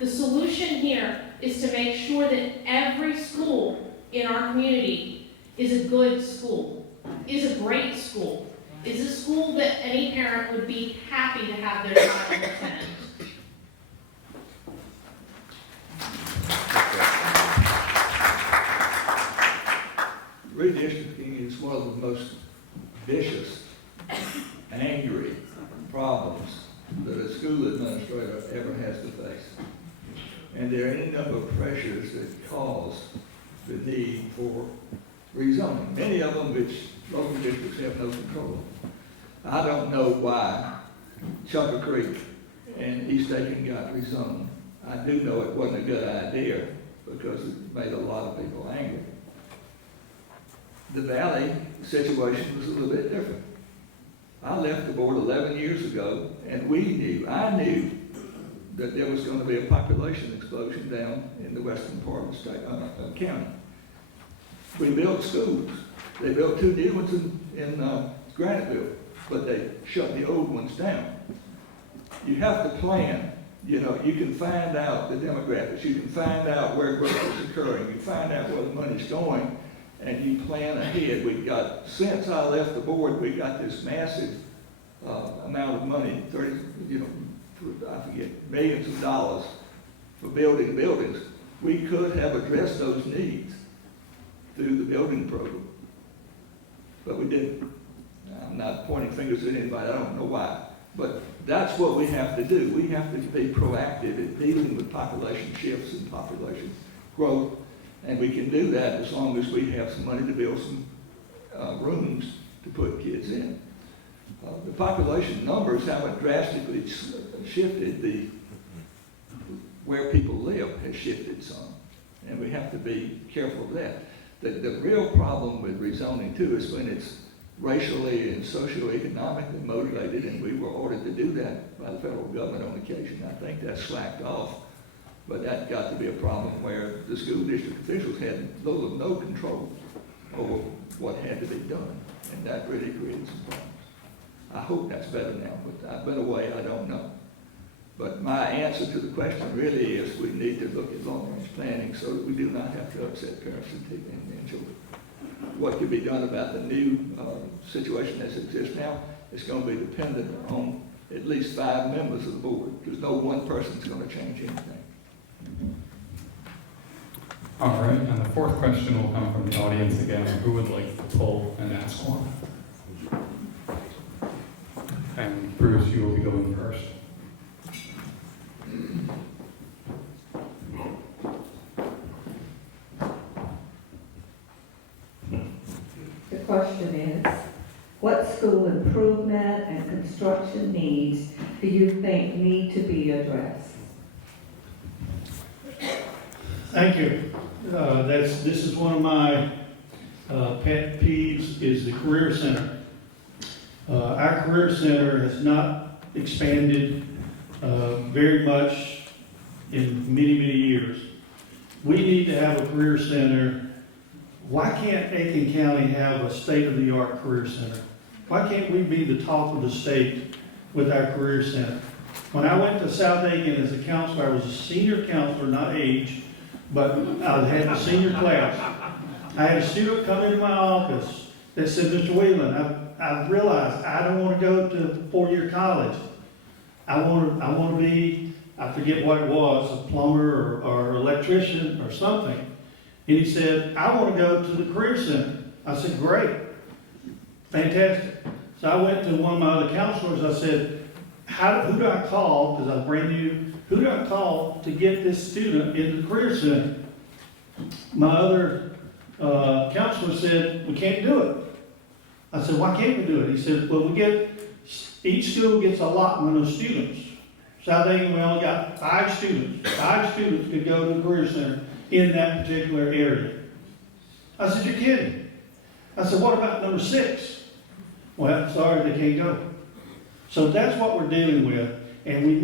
The solution here is to make sure that every school in our community is a good school, is a great school, is a school that any parent would be happy to have their child attend. Redistricting is one of the most vicious, angry problems that a school administrator ever has to face. And there are any number of pressures that cause the need for rezoning, many of them which local districts have no control of. I don't know why Chunker Creek and East Aiken got rezoned. I do know it wasn't a good idea because it made a lot of people angry. The Valley situation was a little bit different. I left the board 11 years ago, and I knew that there was going to be a population explosion down in the western part of the state, county. We built schools. They built 2 new ones in Graniteville, but they shut the old ones down. You have to plan. You know, you can find out the demographics. You can find out where growth is occurring. You find out where the money's going, and you plan ahead. Since I left the board, we got this massive amount of money, I forget, millions of dollars for building buildings. We could have addressed those needs through the building program, but we didn't. I'm not pointing fingers at anybody, I don't know why, but that's what we have to do. We have to be proactive in dealing with population shifts and population growth, and we can do that as long as we have some money to build some rooms to put kids in. The population numbers haven't drastically shifted. Where people live has shifted some, and we have to be careful of that. The real problem with rezoning too is when it's racially and socioeconomically motivated, and we were ordered to do that by the federal government on occasion. I think that's slacked off, but that got to be a problem where the school district officials had little or no control over what had to be done, and that really created some problems. I hope that's better now, but I've been away, I don't know. But my answer to the question really is we need to look at long-range planning so that we do not have to upset parents and children. What can be done about the new situation that exists now is going to be dependent on at least 5 members of the board, because no one person is going to change anything. All right, and the 4th question will come from the audience again. Who would like to pull and ask one? And Bruce, you will be going first. The question is, what school improvement and construction needs do you think need to be addressed? Thank you. This is one of my pet peeves is the Career Center. Our Career Center has not expanded very much in many, many years. We need to have a Career Center. Why can't Aiken County have a state-of-the-art Career Center? Why can't we be the top of the state with our Career Center? When I went to South Aiken as a counselor, I was a senior counselor, not age, but I had a senior class. I had a student come into my office that said, Mr. Whelan, I realized I don't want to go to four-year college. I want to be, I forget what it was, a plumber or electrician or something. And he said, I want to go to the Career Center. I said, great, fantastic. So I went to one of my other counselors. I said, who do I call, because I'm brand new, who do I call to get this student into the Career Center? My other counselor said, we can't do it. I said, why can't we do it? He said, well, each school gets a allotment of students. South Aiken, we only got 5 students. 5 students could go to the Career Center in that particular area. I said, you're kidding. I said, what about number 6? Well, sorry, they can't go. So that's what we're dealing with. And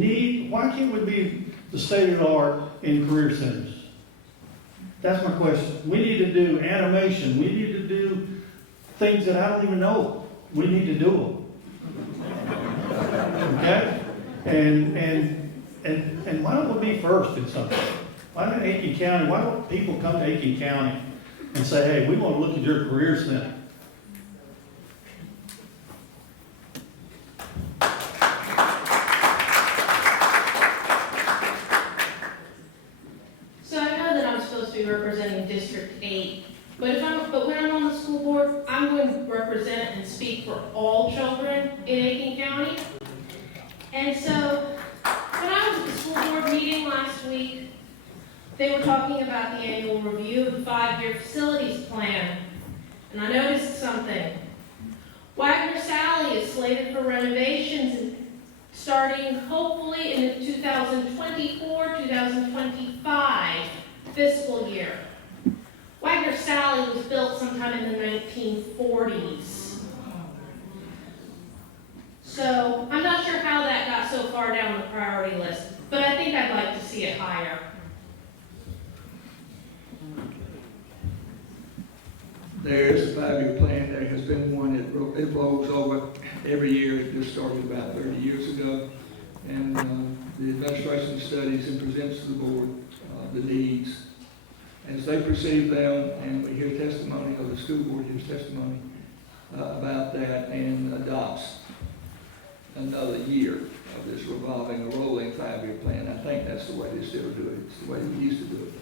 why can't we be the state of the art in career centers? That's my question. We need to do animation. We need to do things that I don't even know. We need to do them. Okay? And why don't we be first in something? Why don't Aiken County, why don't people come to Aiken County and say, hey, we want to look at your career center? So I know that I'm supposed to be representing District 8, but when I'm on the school board, I'm going to represent and speak for all children in Aiken County. And so when I was at the school board meeting last week, they were talking about the annual review of the 5-year facilities plan. And I noticed something. Wagner Sally is slated for renovations starting hopefully in the 2024-2025 fiscal year. Wagner Sally was built sometime in the 1940s. So I'm not sure how that got so far down the priority list, but I think I'd like to see it higher. There is a 5-year plan. There has been one that it rolls over every year. It just started about 30 years ago. And the administration studies and presents to the board the needs as they perceive them, and we hear testimony, or the school board hears testimony about that and adopts another year of this revolving or rolling 5-year plan. I think that's the way they still do it. It's the way we used to do it.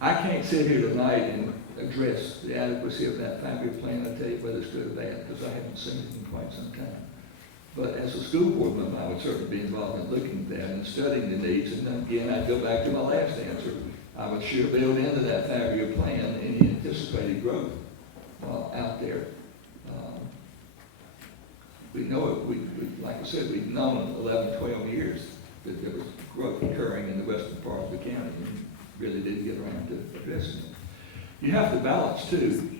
I can't sit here tonight and address the adequacy of that 5-year plan. I'll tell you whether it's good or bad, because I haven't seen it in quite some time. But as a school board member, I would certainly be involved in looking at that and studying the needs. And then again, I'd go back to my last answer. I would sure build into that 5-year plan any anticipated growth out there. We know it, like I said, we've known 11, 12 years that there was growth occurring in the western part of the county, and really didn't get around to addressing it. You have to balance, too,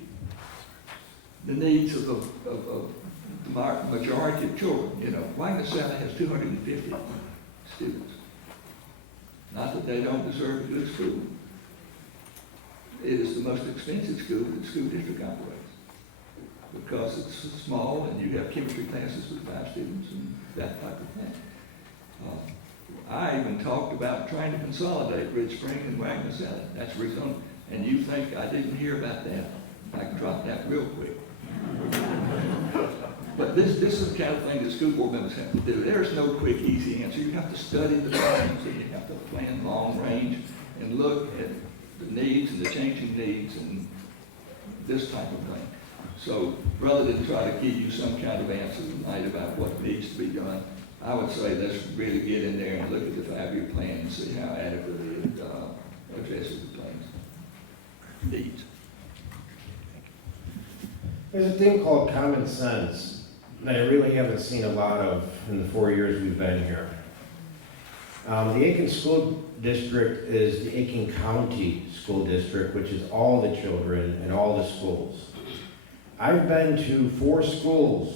the needs of the majority of children. You know, Wagner Sally has 250 students. Not that they don't deserve a good school. It is the most expensive school that the school district operates, because it's small and you have chemistry classes with 5 students and that type of thing. I even talked about trying to consolidate Ridge Spring and Wagner Sally. That's rezoned. And you think I didn't hear about that? I can drop that real quick. But this is the kind of thing that school board members have to do. There's no quick, easy answer. You have to study the plans, and you have to plan long range and look at the needs and the changing needs and this type of thing. So rather than try to give you some kind of answer tonight about what needs to be done, I would say let's really get in there and look at the 5-year plan and see how adequately it addresses the plan's needs. There's a thing called common sense that I really haven't seen a lot of in the 4 years we've been here. The Aiken School district is the Aiken County School District, which is all the children and all the schools. I've been to 4 schools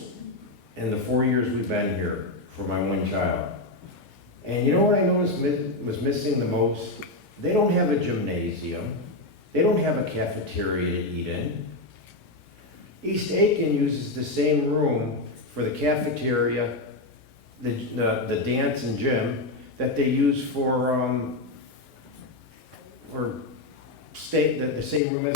in the 4 years we've been here for my one child. And you know what I noticed was missing the most? They don't have a gymnasium. They don't have a cafeteria to eat in. East Aiken uses the same room for the cafeteria, the dance and gym that they use for state, the same room as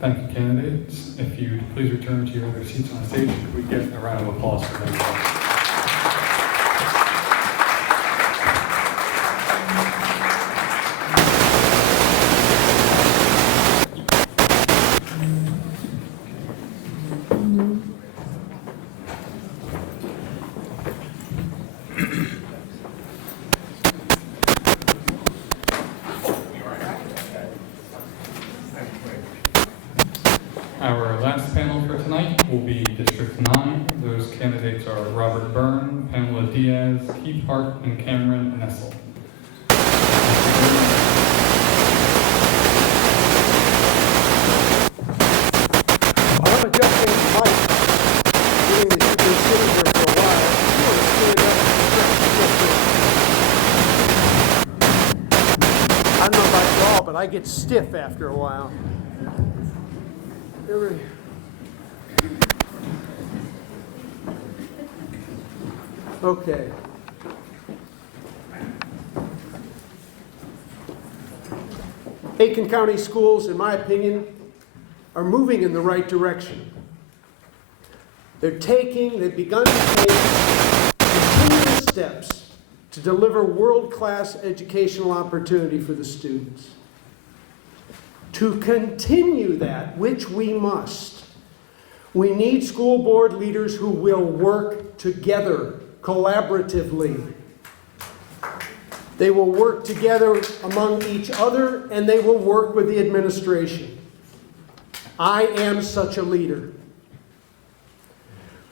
Thank you, candidates. If you'd please return to your other seats on the stage, could we get a round of applause for them? Our last panel for tonight will be District 9. Those candidates are Robert Byrne, Pamela Diaz, Keith Hart, and Cameron Nessel. I'm adjusting the mic. Getting these people sitting here for a while. You want to stand up. I don't know about y'all, but I get stiff after a while. Okay. Aiken County Schools, in my opinion, are moving in the right direction. They've begun to take continuous steps to deliver world-class educational opportunity for the students. To continue that, which we must, we need school board leaders who will work together collaboratively. They will work together among each other, and they will work with the administration. I am such a leader,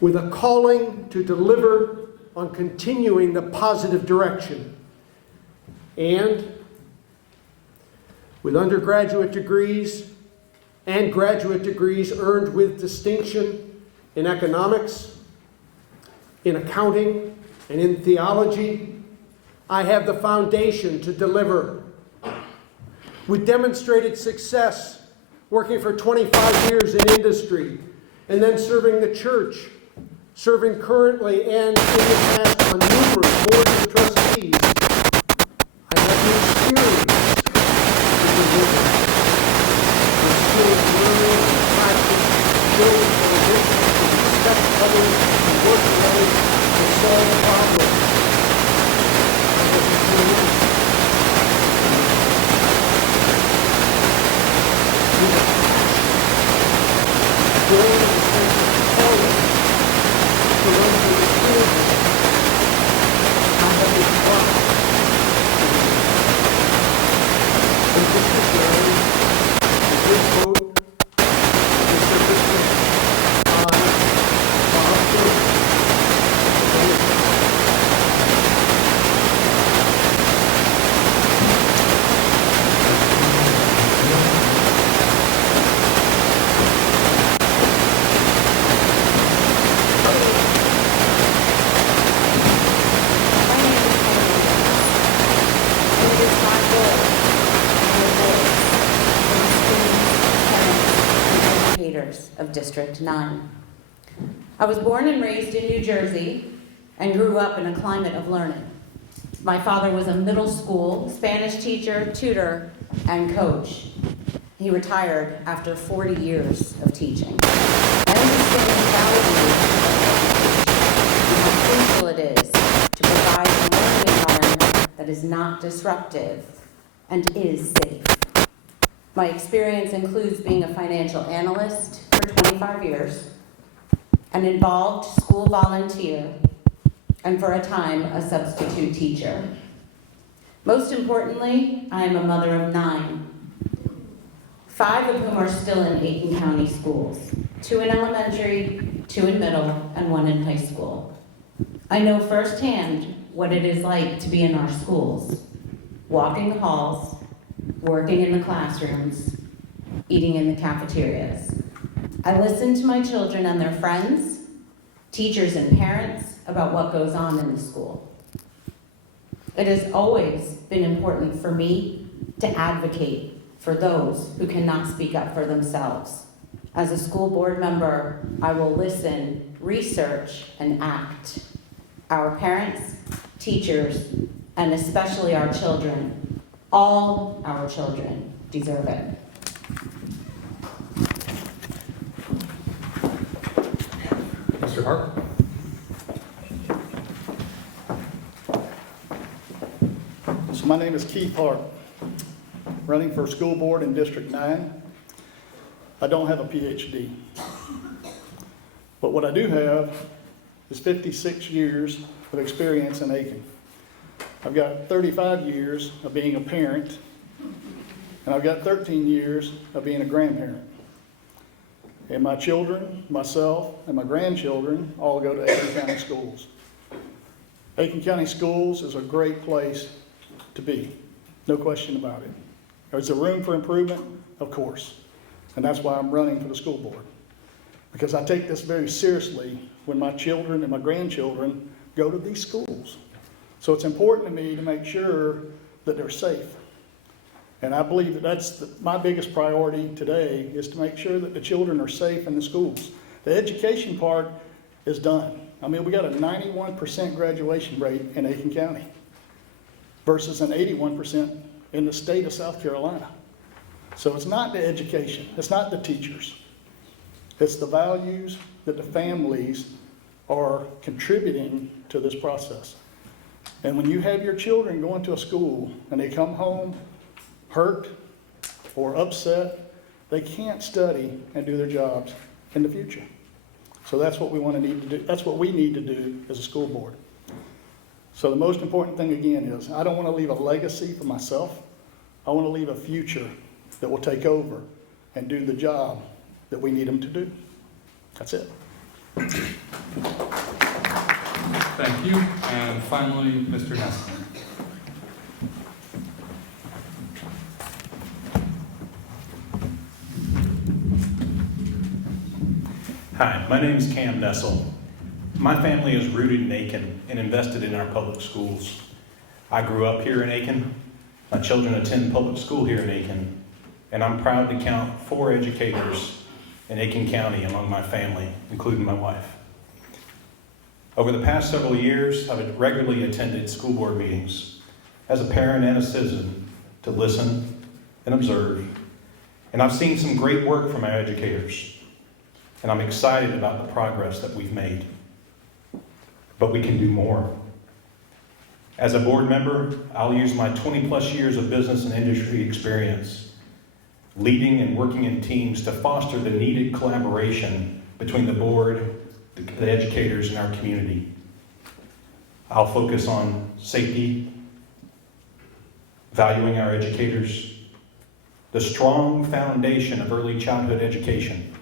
with a calling to deliver on continuing the positive direction, and with undergraduate degrees and graduate degrees earned with distinction in economics, in accounting, and in theology, I have the foundation to deliver. With demonstrated success, working for 25 years in industry, and then serving the church, serving currently and in the past on numerous boards of trustees, I have the experience to deliver. The skills learning and practice, building foundations to respect others and work with others to solve problems. I have the tools with a passion, growing a sense of calling to run for the school district. of District 9. I was born and raised in New Jersey and grew up in a climate of learning. My father was a middle school Spanish teacher, tutor, and coach. He retired after 40 years of teaching. I understand the value and how crucial it is to provide a learning environment that is not disruptive and is safe. My experience includes being a financial analyst for 25 years, an involved school volunteer, and for a time, a substitute teacher. Most importantly, I am a mother of 9, 5 of whom are still in Aiken County schools, 2 in elementary, 2 in middle, and 1 in high school. I know firsthand what it is like to be in our schools, walking the halls, working in the classrooms, eating in the cafeterias. I listen to my children and their friends, teachers and parents about what goes on in the school. It has always been important for me to advocate for those who cannot speak up for themselves. As a school board member, I will listen, research, and act. Our parents, teachers, and especially our children, all our children, deserve it. Mr. Hart? So my name is Keith Hart, running for school board in District 9. I don't have a PhD, but what I do have is 56 years of experience in Aiken. I've got 35 years of being a parent, and I've got 13 years of being a grandparent. And my children, myself, and my grandchildren all go to Aiken County Schools. Aiken County Schools is a great place to be, no question about it. Is there room for improvement? Of course. And that's why I'm running for the school board. Because I take this very seriously when my children and my grandchildren go to these schools. So it's important to me to make sure that they're safe. And I believe that that's my biggest priority today, is to make sure that the children are safe in the schools. The education part is done. I mean, we got a 91% graduation rate in Aiken County versus an 81% in the state of South Carolina. So it's not the education, it's not the teachers. It's the values that the families are contributing to this process. And when you have your children going to a school and they come home hurt or upset, they can't study and do their jobs in the future. So that's what we need to do. That's what we need to do as a school board. So the most important thing again is, I don't want to leave a legacy for myself. I want to leave a future that will take over and do the job that we need them to do. That's it. Thank you. And finally, Mr. Nessler. Hi, my name is Cam Nessel. My family is rooted in Aiken and invested in our public schools. I grew up here in Aiken. My children attend public school here in Aiken, and I'm proud to count 4 educators in Aiken County among my family, including my wife. Over the past several years, I've regularly attended school board meetings as a parent and a citizen to listen and observe, and I've seen some great work from our educators, and I'm excited about the progress that we've made. But we can do more. As a board member, I'll use my 20+ years of business and industry experience, leading and working in teams to foster the needed collaboration between the board, the educators, and our community. I'll focus on safety, valuing our educators, the strong foundation of early childhood education,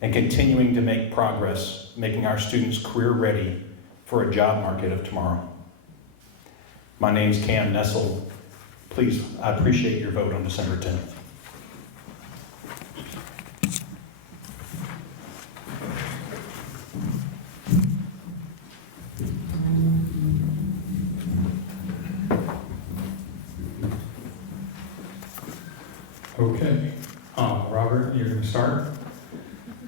and continuing to make progress, making our students career ready for a job market of tomorrow. My name's Cam Nessel. Please, I appreciate your vote on December 10th. Okay. Robert, you're going to start.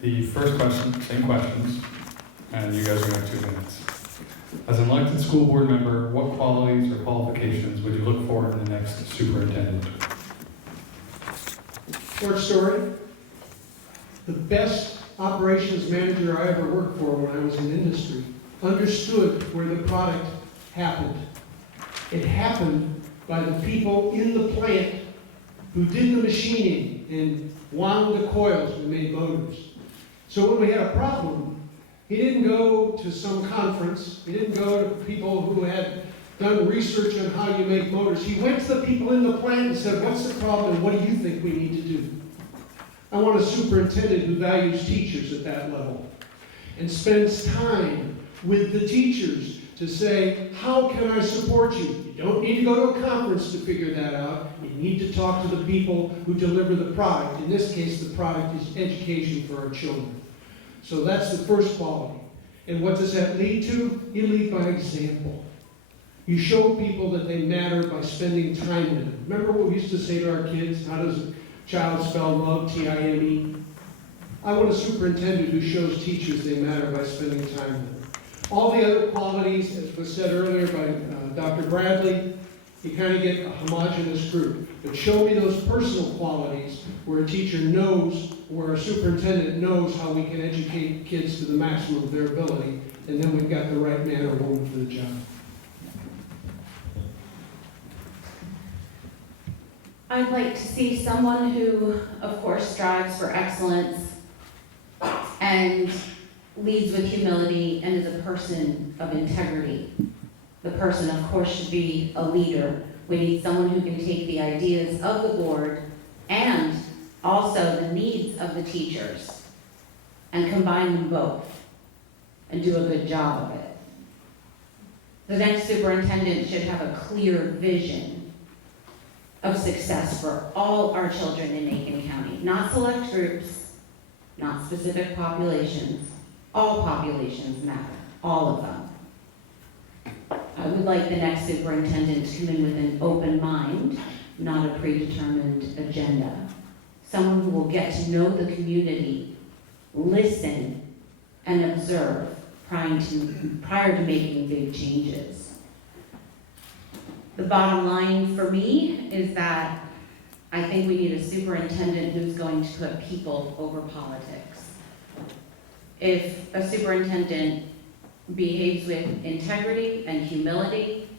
The first question, same questions, and you guys are going to have 2 minutes. As an elected school board member, what qualities or qualifications would you look for in the next superintendent? Short story. The best operations manager I ever worked for when I was in industry understood where the product happened. It happened by the people in the plant who did the machining and wound the coils and made motors. So when we had a problem, he didn't go to some conference, he didn't go to people who had done research on how you make motors. He went to the people in the plant and said, what's the problem and what do you think we need to do? I want a superintendent who values teachers at that level and spends time with the teachers to say, how can I support you? You don't need to go to a conference to figure that out. You need to talk to the people who deliver the product. In this case, the product is education for our children. So that's the first quality. And what does that lead to? You lead by example. You show people that they matter by spending time with them. Remember what we used to say to our kids? How does a child spell love? T-I-M-E. I want a superintendent who shows teachers they matter by spending time with them. All the other qualities, as was said earlier by Dr. Bradley, you kind of get a homogeneous group. But show me those personal qualities where a teacher knows, where a superintendent knows how we can educate kids to the maximum of their ability, and then we've got the right man or woman for the job. I'd like to see someone who, of course, strives for excellence and leads with humility and is a person of integrity. The person, of course, should be a leader. We need someone who can take the ideas of the board and also the needs of the teachers and combine them both and do a good job of it. The next superintendent should have a clear vision of success for all our children in Aiken County, not select groups, not specific populations. All populations matter, all of them. I would like the next superintendent to come in with an open mind, not a predetermined agenda. Someone who will get to know the community, listen, and observe prior to making big changes. The bottom line for me is that I think we need a superintendent who's going to put people over politics. If a superintendent behaves with integrity and humility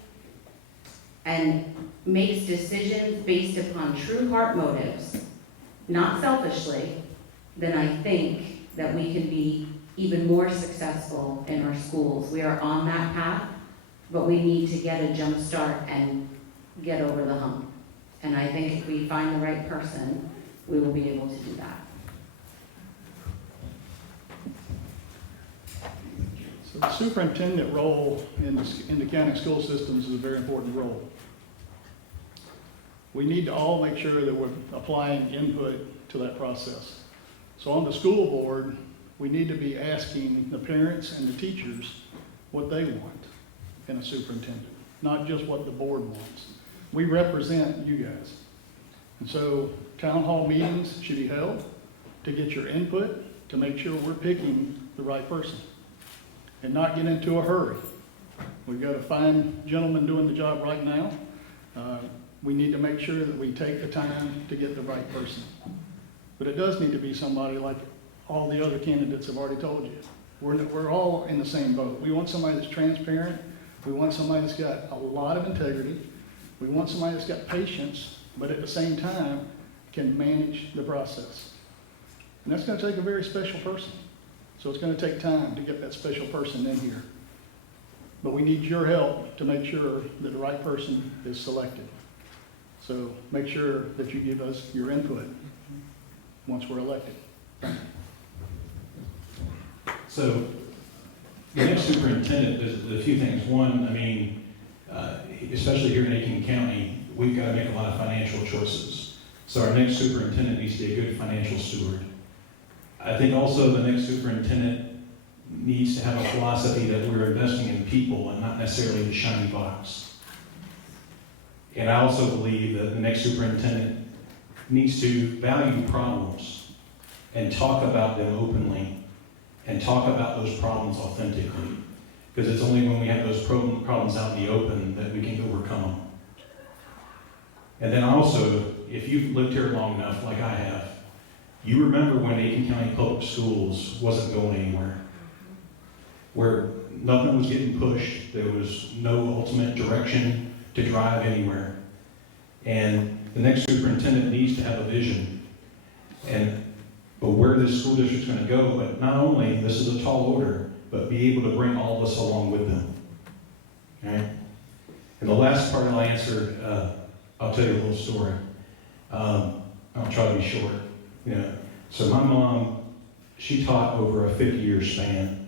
and makes decisions based upon true heart motives, not selfishly, then I think that we can be even more successful in our schools. We are on that path, but we need to get a jump start and get over the hump. And I think if we find the right person, we will be able to do that. So the superintendent role in the county school systems is a very important role. We need to all make sure that we're applying input to that process. So on the school board, we need to be asking the parents and the teachers what they want in a superintendent, not just what the board wants. We represent you guys. And so town hall meetings should be held to get your input, to make sure we're picking the right person and not get into a hurry. We've got a fine gentleman doing the job right now. We need to make sure that we take the time to get the right person. But it does need to be somebody like all the other candidates have already told you. We're all in the same boat. We want somebody that's transparent. We want somebody that's got a lot of integrity. We want somebody that's got patience, but at the same time can manage the process. And that's going to take a very special person. So it's going to take time to get that special person in here. But we need your help to make sure that the right person is selected. So make sure that you give us your input once we're elected. So the next superintendent does a few things. One, especially here in Aiken County, we've got to make a lot of financial choices. So our next superintendent needs to be a good financial steward. I think also the next superintendent needs to have a philosophy that we're investing in people and not necessarily in the shiny box. And I also believe that the next superintendent needs to value problems and talk about them openly and talk about those problems authentically. Because it's only when we have those problems out in the open that we can overcome them. And then also, if you've lived here long enough, like I have, you remember when Aiken County Public Schools wasn't going anywhere, where nothing was getting pushed, there was no ultimate direction to drive anywhere. And the next superintendent needs to have a vision, but where this school district's going to go, but not only, this is a tall order, but be able to bring all of us along with them. Okay? And the last part I'll answer, I'll tell you a little story. I'll try to be short. So my mom, she taught over a 50-year span,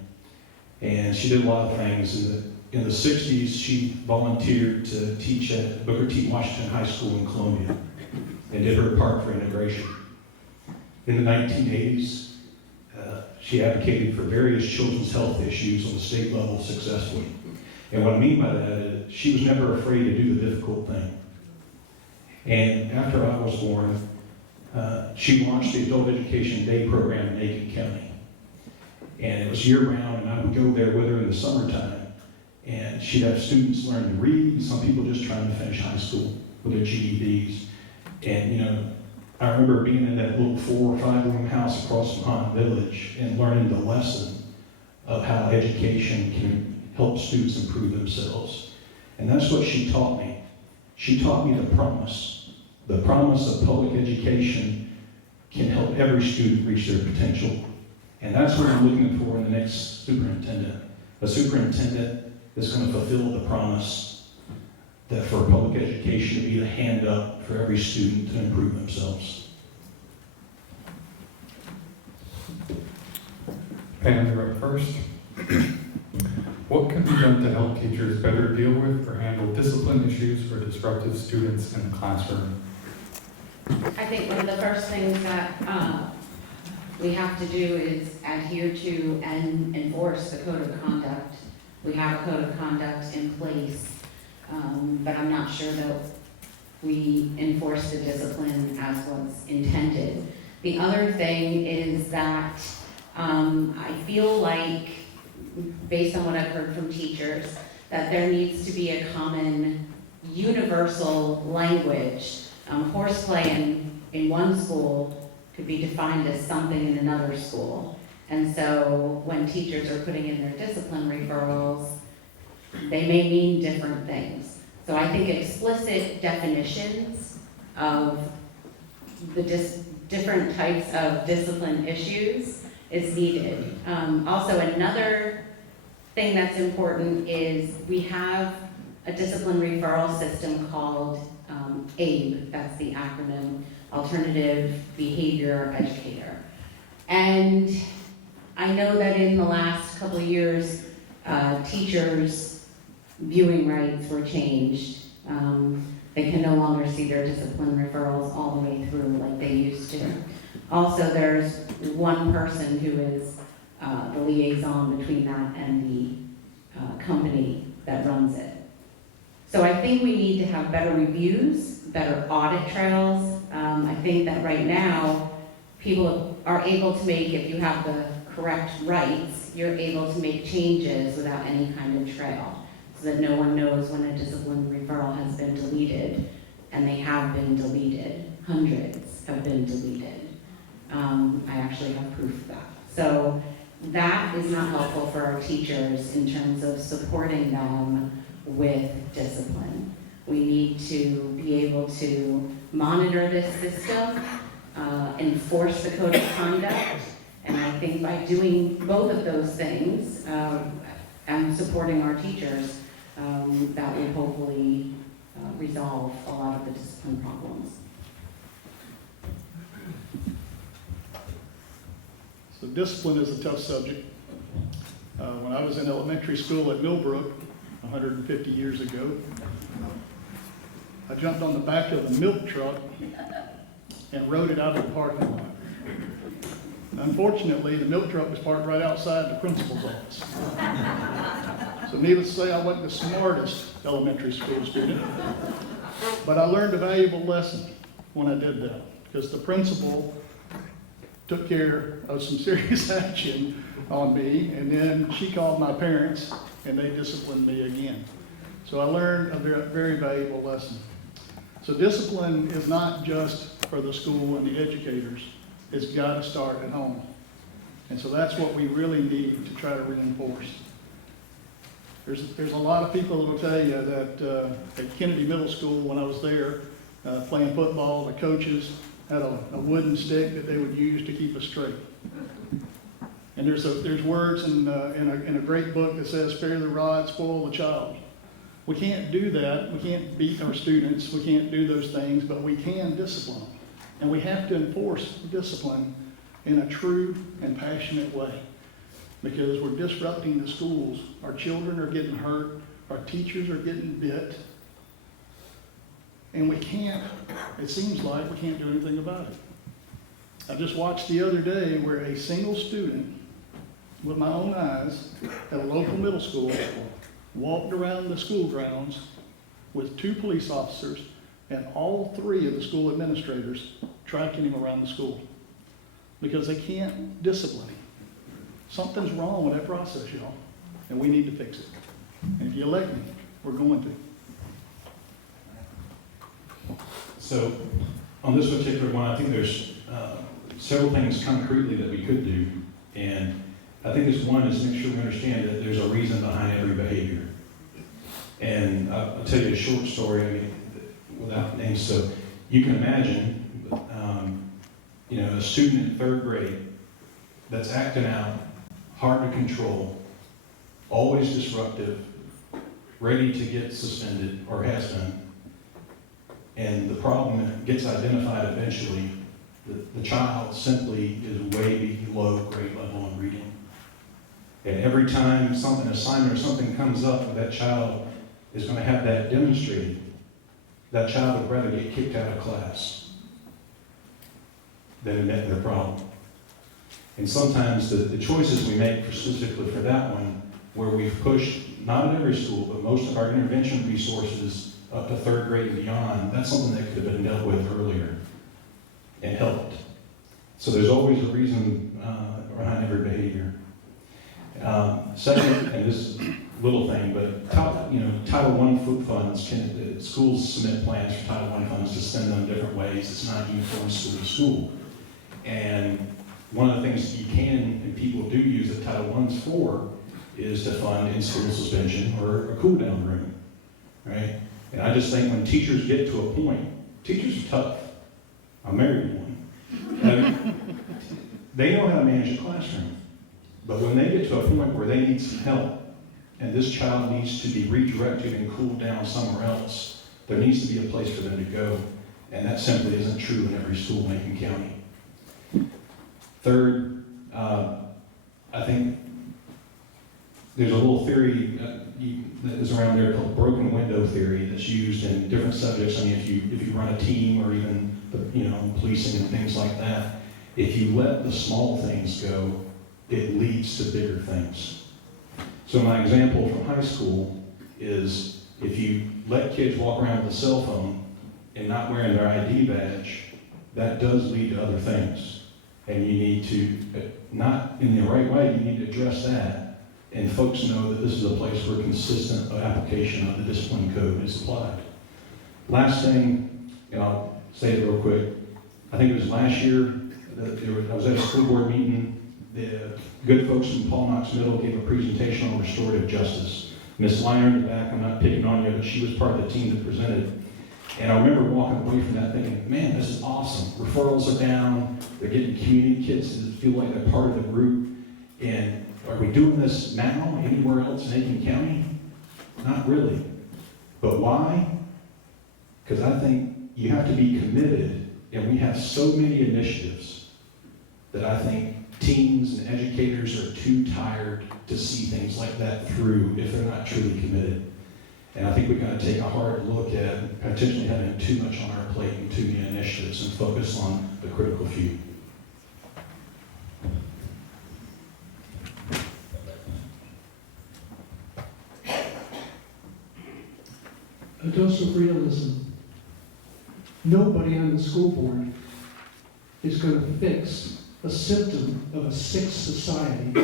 and she did a lot of things. In the 60s, she volunteered to teach at Booker T. Washington High School in Columbia and did her part for integration. In the 1980s, she advocated for various children's health issues on the state level successfully. And what I mean by that is she was never afraid to do the difficult thing. And after I was born, she launched the Adult Education Day program in Aiken County. And it was year-round, and I would go there with her in the summertime. And she'd have students learn to read, some people just trying to finish high school with their GEDs. And, I remember being in that little 4 or 5 room house across from Hunt Village and learning the lesson of how education can help students improve themselves. And that's what she taught me. She taught me the promise of public education can help every student reach their potential. And that's what I'm looking for in the next superintendent. A superintendent that's going to fulfill the promise that for public education to be the hand up for every student to improve themselves. Pam, you're up first. What can be done to help teachers better deal with or handle discipline issues or disruptive students in the classroom? I think one of the first things that we have to do is adhere to and enforce the code of conduct. We have a code of conduct in place, but I'm not sure that we enforce the discipline as was intended. The other thing is that I feel like, based on what I've heard from teachers, that there needs to be a common universal language. Horseplay in one school could be defined as something in another school. And so when teachers are putting in their discipline referrals, they may mean different things. So I think explicit definitions of the different types of discipline issues is needed. Also, another thing that's important is we have a discipline referral system called ABE, that's the acronym, Alternative Behavior Educator. And I know that in the last couple of years, teachers' viewing rights were changed. They can no longer see their discipline referrals all the way through like they used to. Also, there's one person who is the liaison between that and the company that runs it. So I think we need to have better reviews, better audit trails. I think that right now, people are able to make, if you have the correct rights, you're able to make changes without any kind of trail, so that no one knows when a discipline referral has been deleted, and they have been deleted. Hundreds have been deleted. I actually have proof of that. So that is not helpful for our teachers in terms of supporting them with discipline. We need to be able to monitor this system, enforce the code of conduct, and I think by doing both of those things and supporting our teachers, that will hopefully resolve a lot of the discipline problems. So discipline is a tough subject. When I was in elementary school at Millbrook 150 years ago, I jumped on the back of the milk truck and rode it out of the parking lot. Unfortunately, the milk truck was parked right outside the principal's office. So needless to say, I wasn't the smartest elementary school student, but I learned a valuable lesson when I did that, because the principal took care of some serious action on me, and then she called my parents, and they disciplined me again. So I learned a very valuable lesson. So discipline is not just for the school and the educators. It's got to start at home. And so that's what we really need to try to reinforce. There's a lot of people that will tell you that at Kennedy Middle School, when I was there playing football, the coaches had a wooden stick that they would use to keep us straight. And there's words in a great book that says, "Spare the rod, spoil the child." We can't do that. We can't beat our students. We can't do those things, but we can discipline them. And we have to enforce discipline in a true and passionate way, because we're disrupting the schools. Our children are getting hurt. Our teachers are getting bit. And it seems like we can't do anything about it. I just watched the other day where a single student, with my own eyes, at a local middle school, walked around the school grounds with 2 police officers and all 3 of the school administrators tracking him around the school, because they can't discipline him. Something's wrong with that process, y'all, and we need to fix it. And if you elect me, we're going to. So on this particular one, I think there's several things concretely that we could do. And I think this one is make sure we understand that there's a reason behind every behavior. And I'll tell you a short story, I mean, without names. So you can imagine, a student in 3rd grade that's acting out, hard to control, always disruptive, ready to get suspended or has been. And the problem gets identified eventually. The child simply is way below grade level in reading. And every time an assignment or something comes up where that child is going to have that demonstrated, that child would rather get kicked out of class than admit their problem. And sometimes the choices we make specifically for that one, where we've pushed, not at every school, but most of our intervention resources up to 3rd grade and beyond, that's something that could have been dealt with earlier and helped. So there's always a reason behind every behavior. Second, and this is a little thing, but Title I funds, schools submit plans for Title I funds to spend them different ways. It's not uniform school to school. And one of the things you can, and people do use the Title I's for, is to fund in-school suspension or a cool-down room, right? And I just think when teachers get to a point, teachers are tough. I'm married to one. They know how to manage a classroom. But when they get to a point where they need some help, and this child needs to be redirected and cooled down somewhere else, there needs to be a place for them to go. And that simply isn't true in every school in Aiken County. Third, I think there's a little theory that is around there called broken window theory that's used in different subjects. I mean, if you run a team or even policing and things like that, if you let the small things go, it leads to bigger things. So my example from high school is if you let kids walk around with a cell phone and not wearing their ID badge, that does lead to other things. And you need to, not in the right way, you need to address that. And folks know that this is a place where consistent application of the discipline code is applied. Last thing, and I'll say it real quick. I think it was last year, I was at a school board meeting. The good folks from Paul Knox Middle gave a presentation on restorative justice. Miss Liner in the back, I'm not picking on you, but she was part of the team that presented. And I remember walking away from that thinking, man, this is awesome. Referrals are down. They're getting community kids to feel like they're part of the group. And are we doing this now anywhere else in Aiken County? Not really. But why? Because I think you have to be committed, and we have so many initiatives that I think teens and educators are too tired to see things like that through if they're not truly committed. And I think we've got to take a hard look at potentially having too much on our plate and too many initiatives and focus on the critical few. A dose of realism. Nobody on the school board is going to fix a symptom of a sick society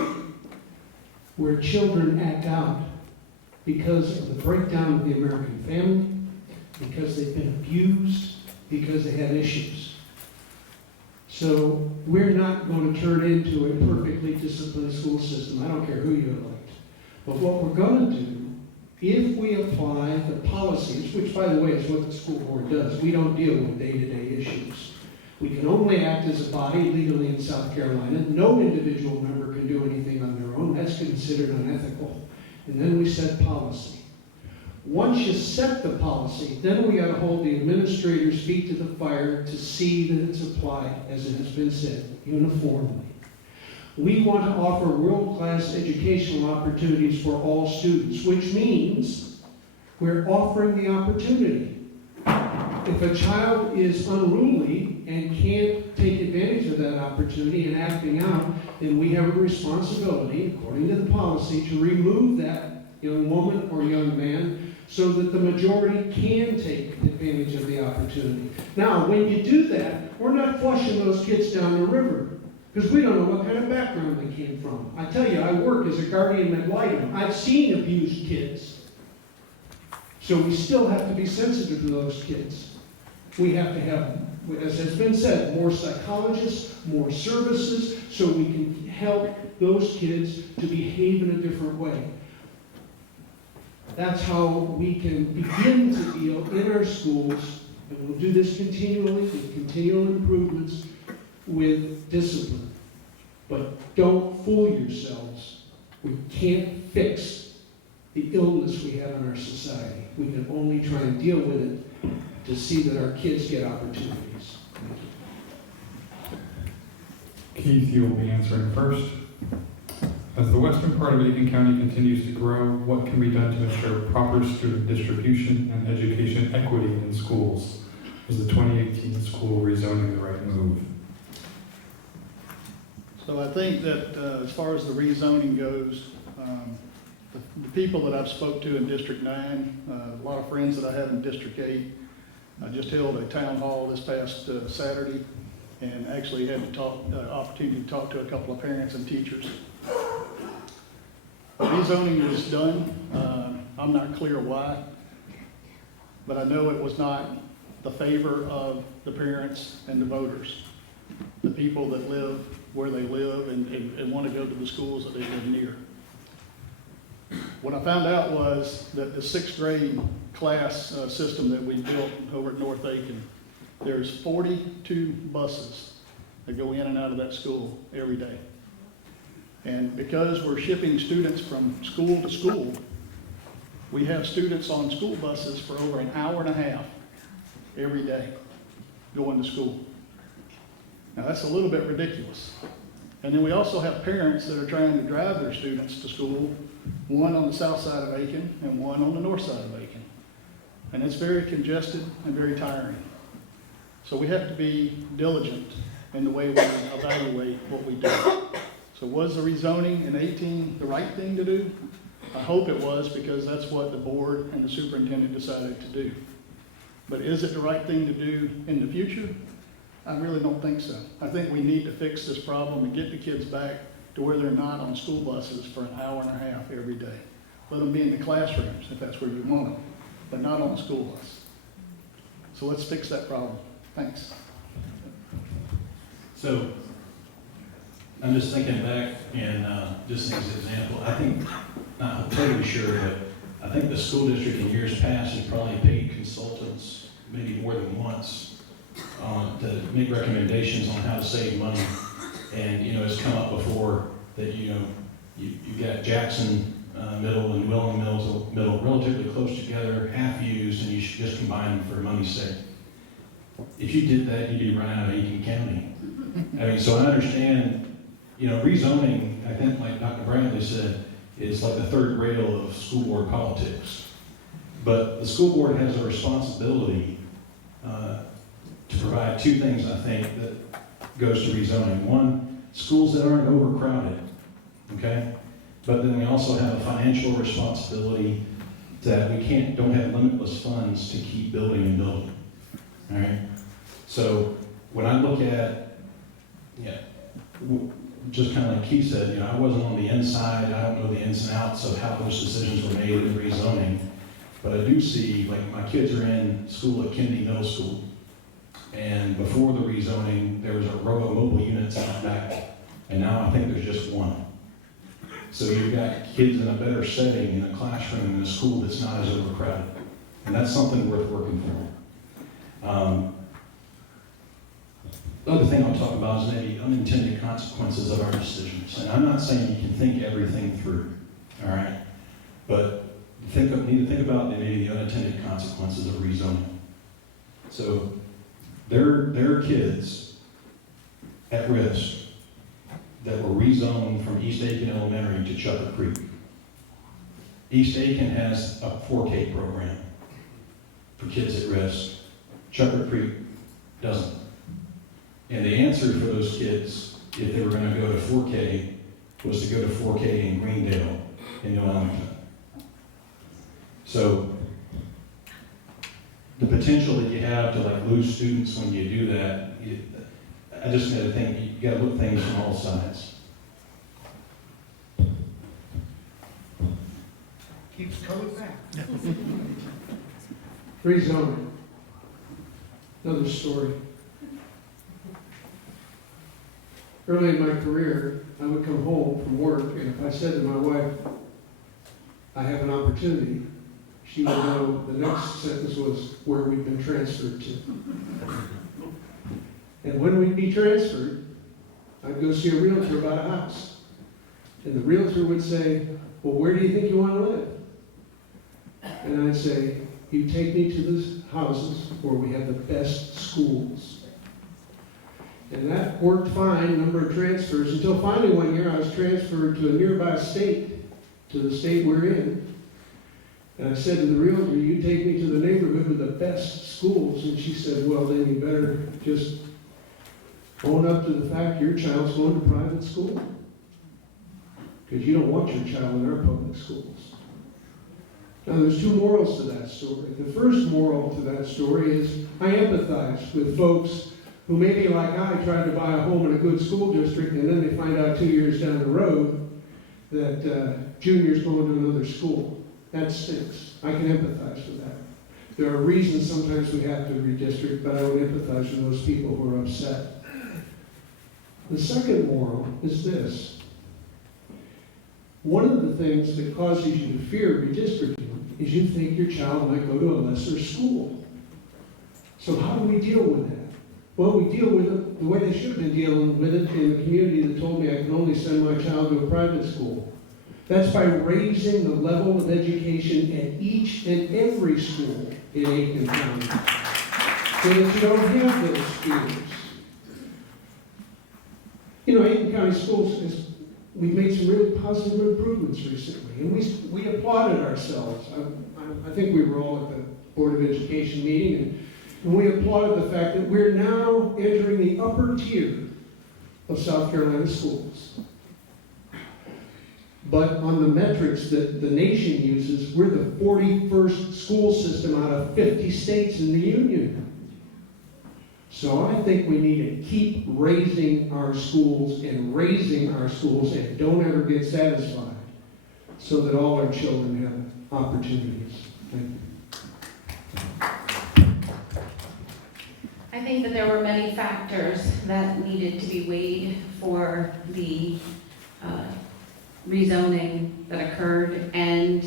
where children act out because of the breakdown of the American family, because they've been abused, because they have issues. So we're not going to turn into a perfectly disciplined school system. I don't care who you elect. But what we're going to do, if we apply the policies, which by the way is what the school board does, we don't deal with day-to-day issues. We can only act as a body legally in South Carolina. No individual member can do anything on their own. That's considered unethical. And then we set policy. Once you set the policy, then we got to hold the administrator's feet to the fire to see that it's applied, as it has been said, uniformly. We want to offer world-class educational opportunities for all students, which means we're offering the opportunity. If a child is unruly and can't take advantage of that opportunity and acting out, then we have a responsibility, according to the policy, to remove that young woman or young man so that the majority can take advantage of the opportunity. Now, when you do that, we're not flushing those kids down the river because we don't know what kind of background they came from. I tell you, I work as a guardian ad litem. I've seen abused kids. So we still have to be sensitive to those kids. We have to have, as has been said, more psychologists, more services, so we can help those kids to behave in a different way. That's how we can begin to deal in our schools, and we'll do this continually with continual improvements, with discipline. But don't fool yourselves. We can't fix the illness we have in our society. We can only try and deal with it to see that our kids get opportunities. Keith, you will be answering first. As the western part of Aiken County continues to grow, what can be done to ensure proper student distribution and education equity in schools? Was the 2018 school rezoning the right move? So I think that as far as the rezoning goes, the people that I've spoke to in District 9, a lot of friends that I have in District 8, I just held a town hall this past Saturday and actually had the opportunity to talk to a couple of parents and teachers. The rezoning was done. I'm not clear why, but I know it was not the favor of the parents and the voters, the people that live where they live and want to go to the schools that they live near. What I found out was that the 6th grade class system that we built over at North Aiken, there's 42 buses that go in and out of that school every day. And because we're shipping students from school to school, we have students on school buses for over an hour and a half every day going to school. Now that's a little bit ridiculous. And then we also have parents that are trying to drive their students to school, one on the south side of Aiken and one on the north side of Aiken. And it's very congested and very tiring. So we have to be diligent in the way we evaluate what we do. So was the rezoning in 18 the right thing to do? I hope it was, because that's what the board and the superintendent decided to do. But is it the right thing to do in the future? I really don't think so. I think we need to fix this problem and get the kids back to where they're not on school buses for an hour and a half every day. Let them be in the classrooms if that's where you want them, but not on a school bus. So let's fix that problem. Thanks. So I'm just thinking back, and just as an example, I think, not totally sure, but I think the school district in years past has probably paid consultants maybe more than once to make recommendations on how to save money. And, you know, it's come up before that, you know, you've got Jackson Middle and Whelan Middle relatively close together, half used, and you should just combine them for money's sake. If you did that, you'd be run out of Aiken County. I mean, so I understand, you know, rezoning, I think like Dr. Bradley said, is like the third rail of school board politics. But the school board has a responsibility to provide two things, I think, that goes to rezoning. One, schools that aren't overcrowded, okay? But then we also have a financial responsibility that we don't have limitless funds to keep building and building, all right? So when I look at, just kind of like Keith said, I wasn't on the inside, I don't know the ins and outs of how those decisions were made in rezoning, but I do see, like, my kids are in school at Kennedy Middle School, and before the rezoning, there was a row of mobile units out back, and now I think there's just one. So you've got kids in a better setting in a classroom in a school that's not as overcrowded, and that's something worth working for. The other thing I'll talk about is maybe unintended consequences of our decisions. And I'm not saying you can think everything through, all right? But need to think about maybe the unintended consequences of rezoning. So there are kids at risk that were rezoned from East Aiken Elementary to Chucker Creek. East Aiken has a 4K program for kids at risk. Chucker Creek doesn't. And the answer for those kids, if they were going to go to 4K, was to go to 4K in Greendale in New Ellington. So the potential that you have to like lose students when you do that, I just got to think, you got to look things from all sides. Keeps coming back. Rezoning. Another story. Early in my career, I would come home from work, and if I said to my wife, I have an opportunity, she would know the next sentence was where we'd been transferred to. And when we'd be transferred, I'd go see a realtor about a house. And the realtor would say, well, where do you think you want to live? And I'd say, you take me to the houses where we have the best schools. And that worked fine, number of transfers, until finally one year I was transferred to a nearby state, to the state we're in. And I said to the realtor, you take me to the neighborhood with the best schools. And she said, well, then you better just own up to the fact your child's going to private school. Because you don't want your child in our public schools. Now, there's two morals to that story. The first moral to that story is I empathize with folks who maybe like I tried to buy a home in a good school district and then they find out 2 years down the road that junior's going to another school. That stinks. I can empathize with that. There are reasons sometimes we have to redistrict, but I would empathize with those people who are upset. The second moral is this. One of the things that causes you to fear redistricting is you think your child might go to a lesser school. So how do we deal with that? Well, we deal with it the way they should have been dealing with it in the community that told me I can only send my child to a private school. That's by raising the level of education at each and every school in Aiken County, so that you don't have those fears. Aiken County Schools, we've made some really positive improvements recently, and we applauded ourselves. I think we were all at the Board of Education meeting, and we applauded the fact that we're now entering the upper tier of South Carolina schools. But on the metrics that the nation uses, we're the 41st school system out of 50 states in the union. So I think we need to keep raising our schools and don't ever get satisfied so that all our children have opportunities. Thank you. I think that there were many factors that needed to be weighed for the rezoning that occurred, and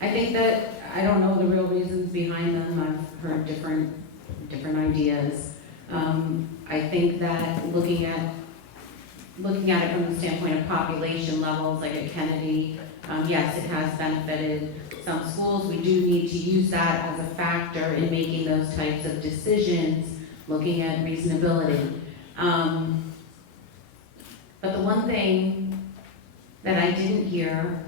I think that I don't know the real reasons behind them. I've heard different ideas. I think that looking at it from the standpoint of population levels, like at Kennedy, yes, it has benefited some schools. We do need to use that as a factor in making those types of decisions, looking at reasonability. But the one thing that I didn't hear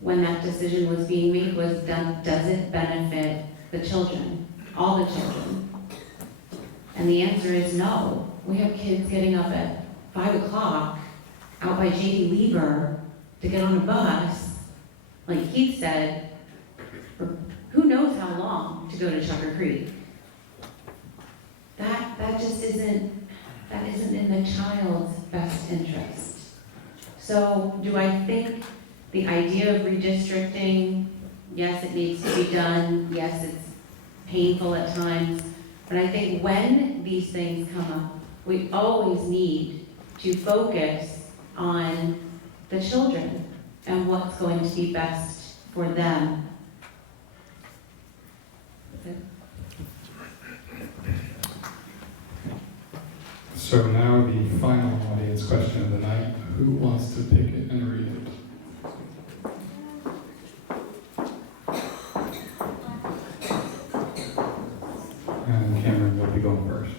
when that decision was being made was, does it benefit the children, all the children? And the answer is no. We have kids getting up at 5 o'clock out by J.D. Lieber to get on a bus, like Keith said, for who knows how long to go to Chucker Creek. That just isn't in the child's best interest. So do I think the idea of redistricting, yes, it needs to be done, yes, it's painful at times, but I think when these things come up, we always need to focus on the children and what's going to be best for them. So now the final audience question of the night. Who wants to pick it and read it? And Cameron will be going first.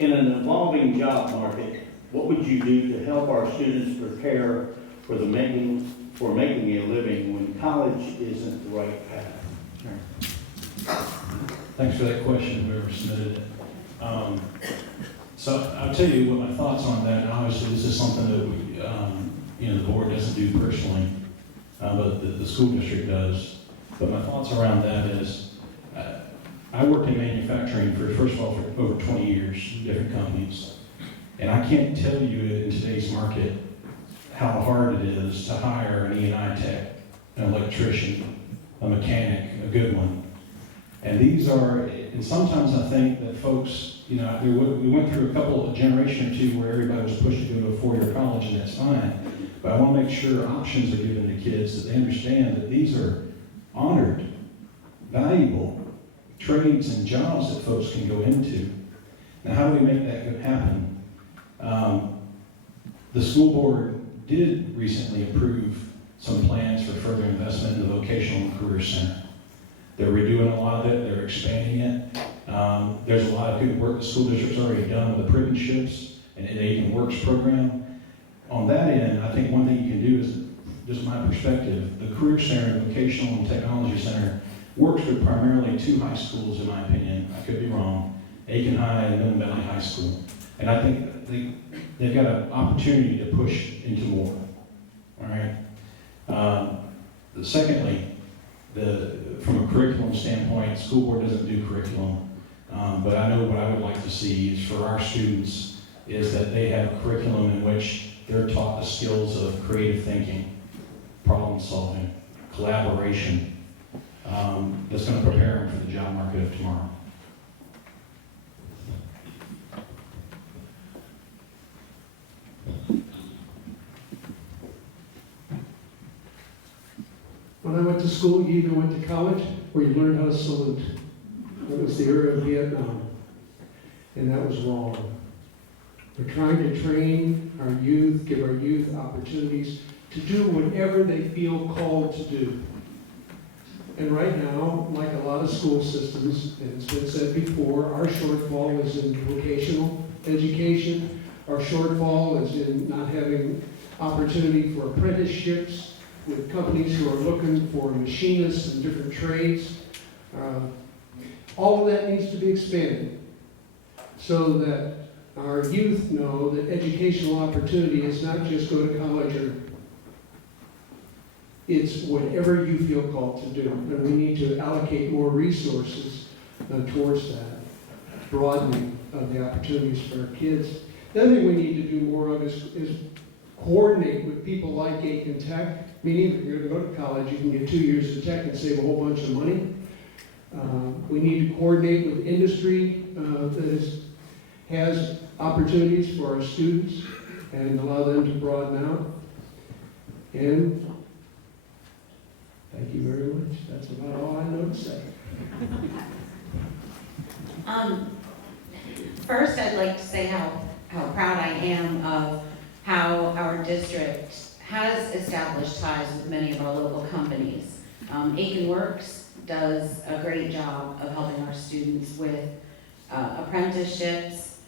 In an evolving job market, what would you do to help our students prepare for making a living when college isn't the right path? Thanks for that question, whoever submitted it. So I'll tell you what my thoughts on that, and obviously this is something that we, the board doesn't do personally, but the school district does. But my thoughts around that is, I worked in manufacturing first of all, for over 20 years, different companies. And I can't tell you in today's market how hard it is to hire an E&I tech, an electrician, a mechanic, a good one. And these are, and sometimes I think that folks, we went through a couple, a generation or two where everybody was pushed to go to a four-year college, and that's fine. But I want to make sure options are given to kids, that they understand that these are honored, valuable trades and jobs that folks can go into. Now, how do we make that happen? The school board did recently approve some plans for further investment in the Vocational and Career Center. They're redoing a lot of it, they're expanding it. There's a lot of good work the school district's already done with apprenticeships and an Aiken Works program. On that end, I think one thing you can do is, just my perspective, the Career Center and Vocational and Technology Center works with primarily two high schools, in my opinion. I could be wrong. Aiken High and Middle Valley High School. And I think they've got an opportunity to push into more. All right. Secondly, from a curriculum standpoint, the school board doesn't do curriculum. But I know what I would like to see is for our students is that they have a curriculum in which they're taught the skills of creative thinking, problem solving, collaboration, that's going to prepare them for the job market of tomorrow. When I went to school, you either went to college or you learned how to salute. That was the era of Vietnam, and that was wrong. We're trying to train our youth, give our youth opportunities to do whatever they feel called to do. And right now, like a lot of school systems, and it's been said before, our shortfall is in vocational education. Our shortfall is in not having opportunity for apprenticeships with companies who are looking for machinists and different trades. All of that needs to be expanded so that our youth know that educational opportunity is not just go to college or it's whatever you feel called to do. And we need to allocate more resources towards that, broadening of the opportunities for our kids. The other thing we need to do more of is coordinate with people like Aiken Tech. I mean, even if you're going to go to college, you can get 2 years of tech and save a whole bunch of money. We need to coordinate with industry that has opportunities for our students and allow them to broaden out. And thank you very much. That's about all I know to say. First, I'd like to say how proud I am of how our district has established ties with many of our local companies. Aiken Works does a great job of helping our students with apprenticeships,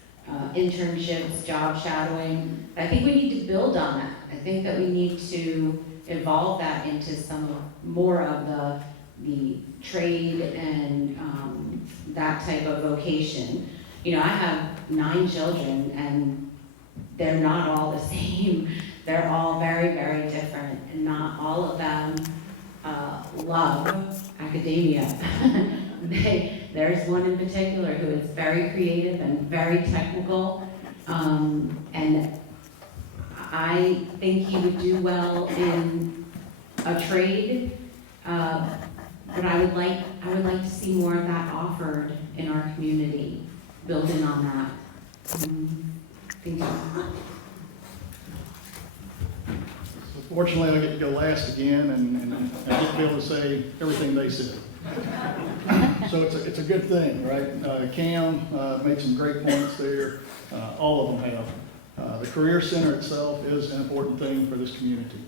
internships, job shadowing. I think we need to build on that. I think that we need to evolve that into some more of the trade and that type of vocation. I have 9 children, and they're not all the same. They're all very, very different, and not all of them love academia. There's one in particular who is very creative and very technical, and I think he would do well in a trade, but I would like to see more of that offered in our community, building on that. Thank you. Fortunately, I get to go last again, and I get to be able to say everything they said. So it's a good thing, right? Cam made some great points there. All of them have. The Career Center itself is an important thing for this community.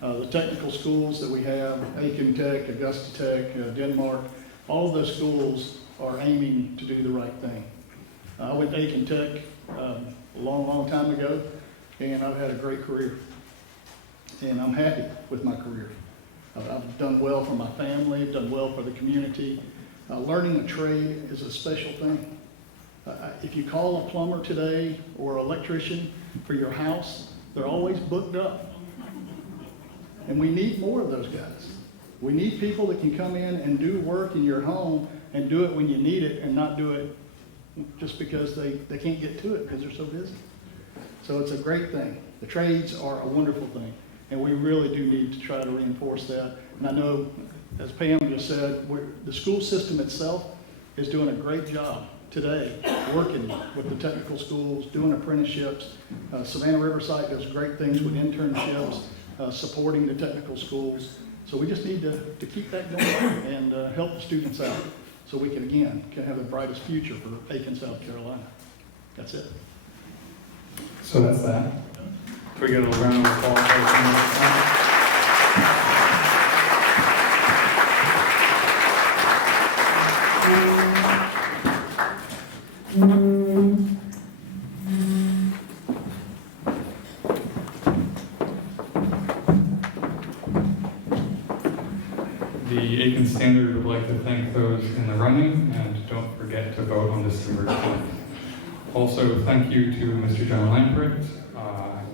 The technical schools that we have, Aiken Tech, Augusta Tech, Denmark, all of those schools are aiming to do the right thing. I went to Aiken Tech a long, long time ago, and I've had a great career. And I'm happy with my career. I've done well for my family, done well for the community. Learning a trade is a special thing. If you call a plumber today or an electrician for your house, they're always booked up. And we need more of those guys. We need people that can come in and do work in your home and do it when you need it and not do it just because they can't get to it because they're so busy. So it's a great thing. The trades are a wonderful thing. And we really do need to try to reinforce that. And I know, as Pam just said, the school system itself is doing a great job today working with the technical schools, doing apprenticeships. Savannah Riverside does great things with internships, supporting the technical schools. So we just need to keep that going and help the students out so we can have the brightest future for Aiken, South Carolina. That's it. So that's that. Can we get a little round of applause? The Aiken Standard would like to thank those in the running, and don't forget to vote on December 10th. Also, thank you to Mr. John Lamprecht,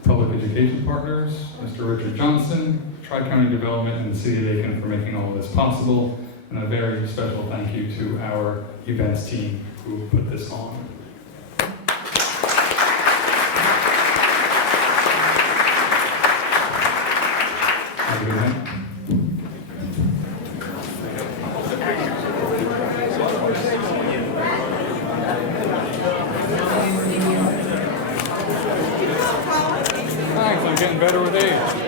Public Education Partners, Mr. Richard Johnson, Tri-County Development, and the City of Aiken for making all of this possible, and a very special thank you to our events team who put this on. Have a good night. Thanks, I'm getting better with age.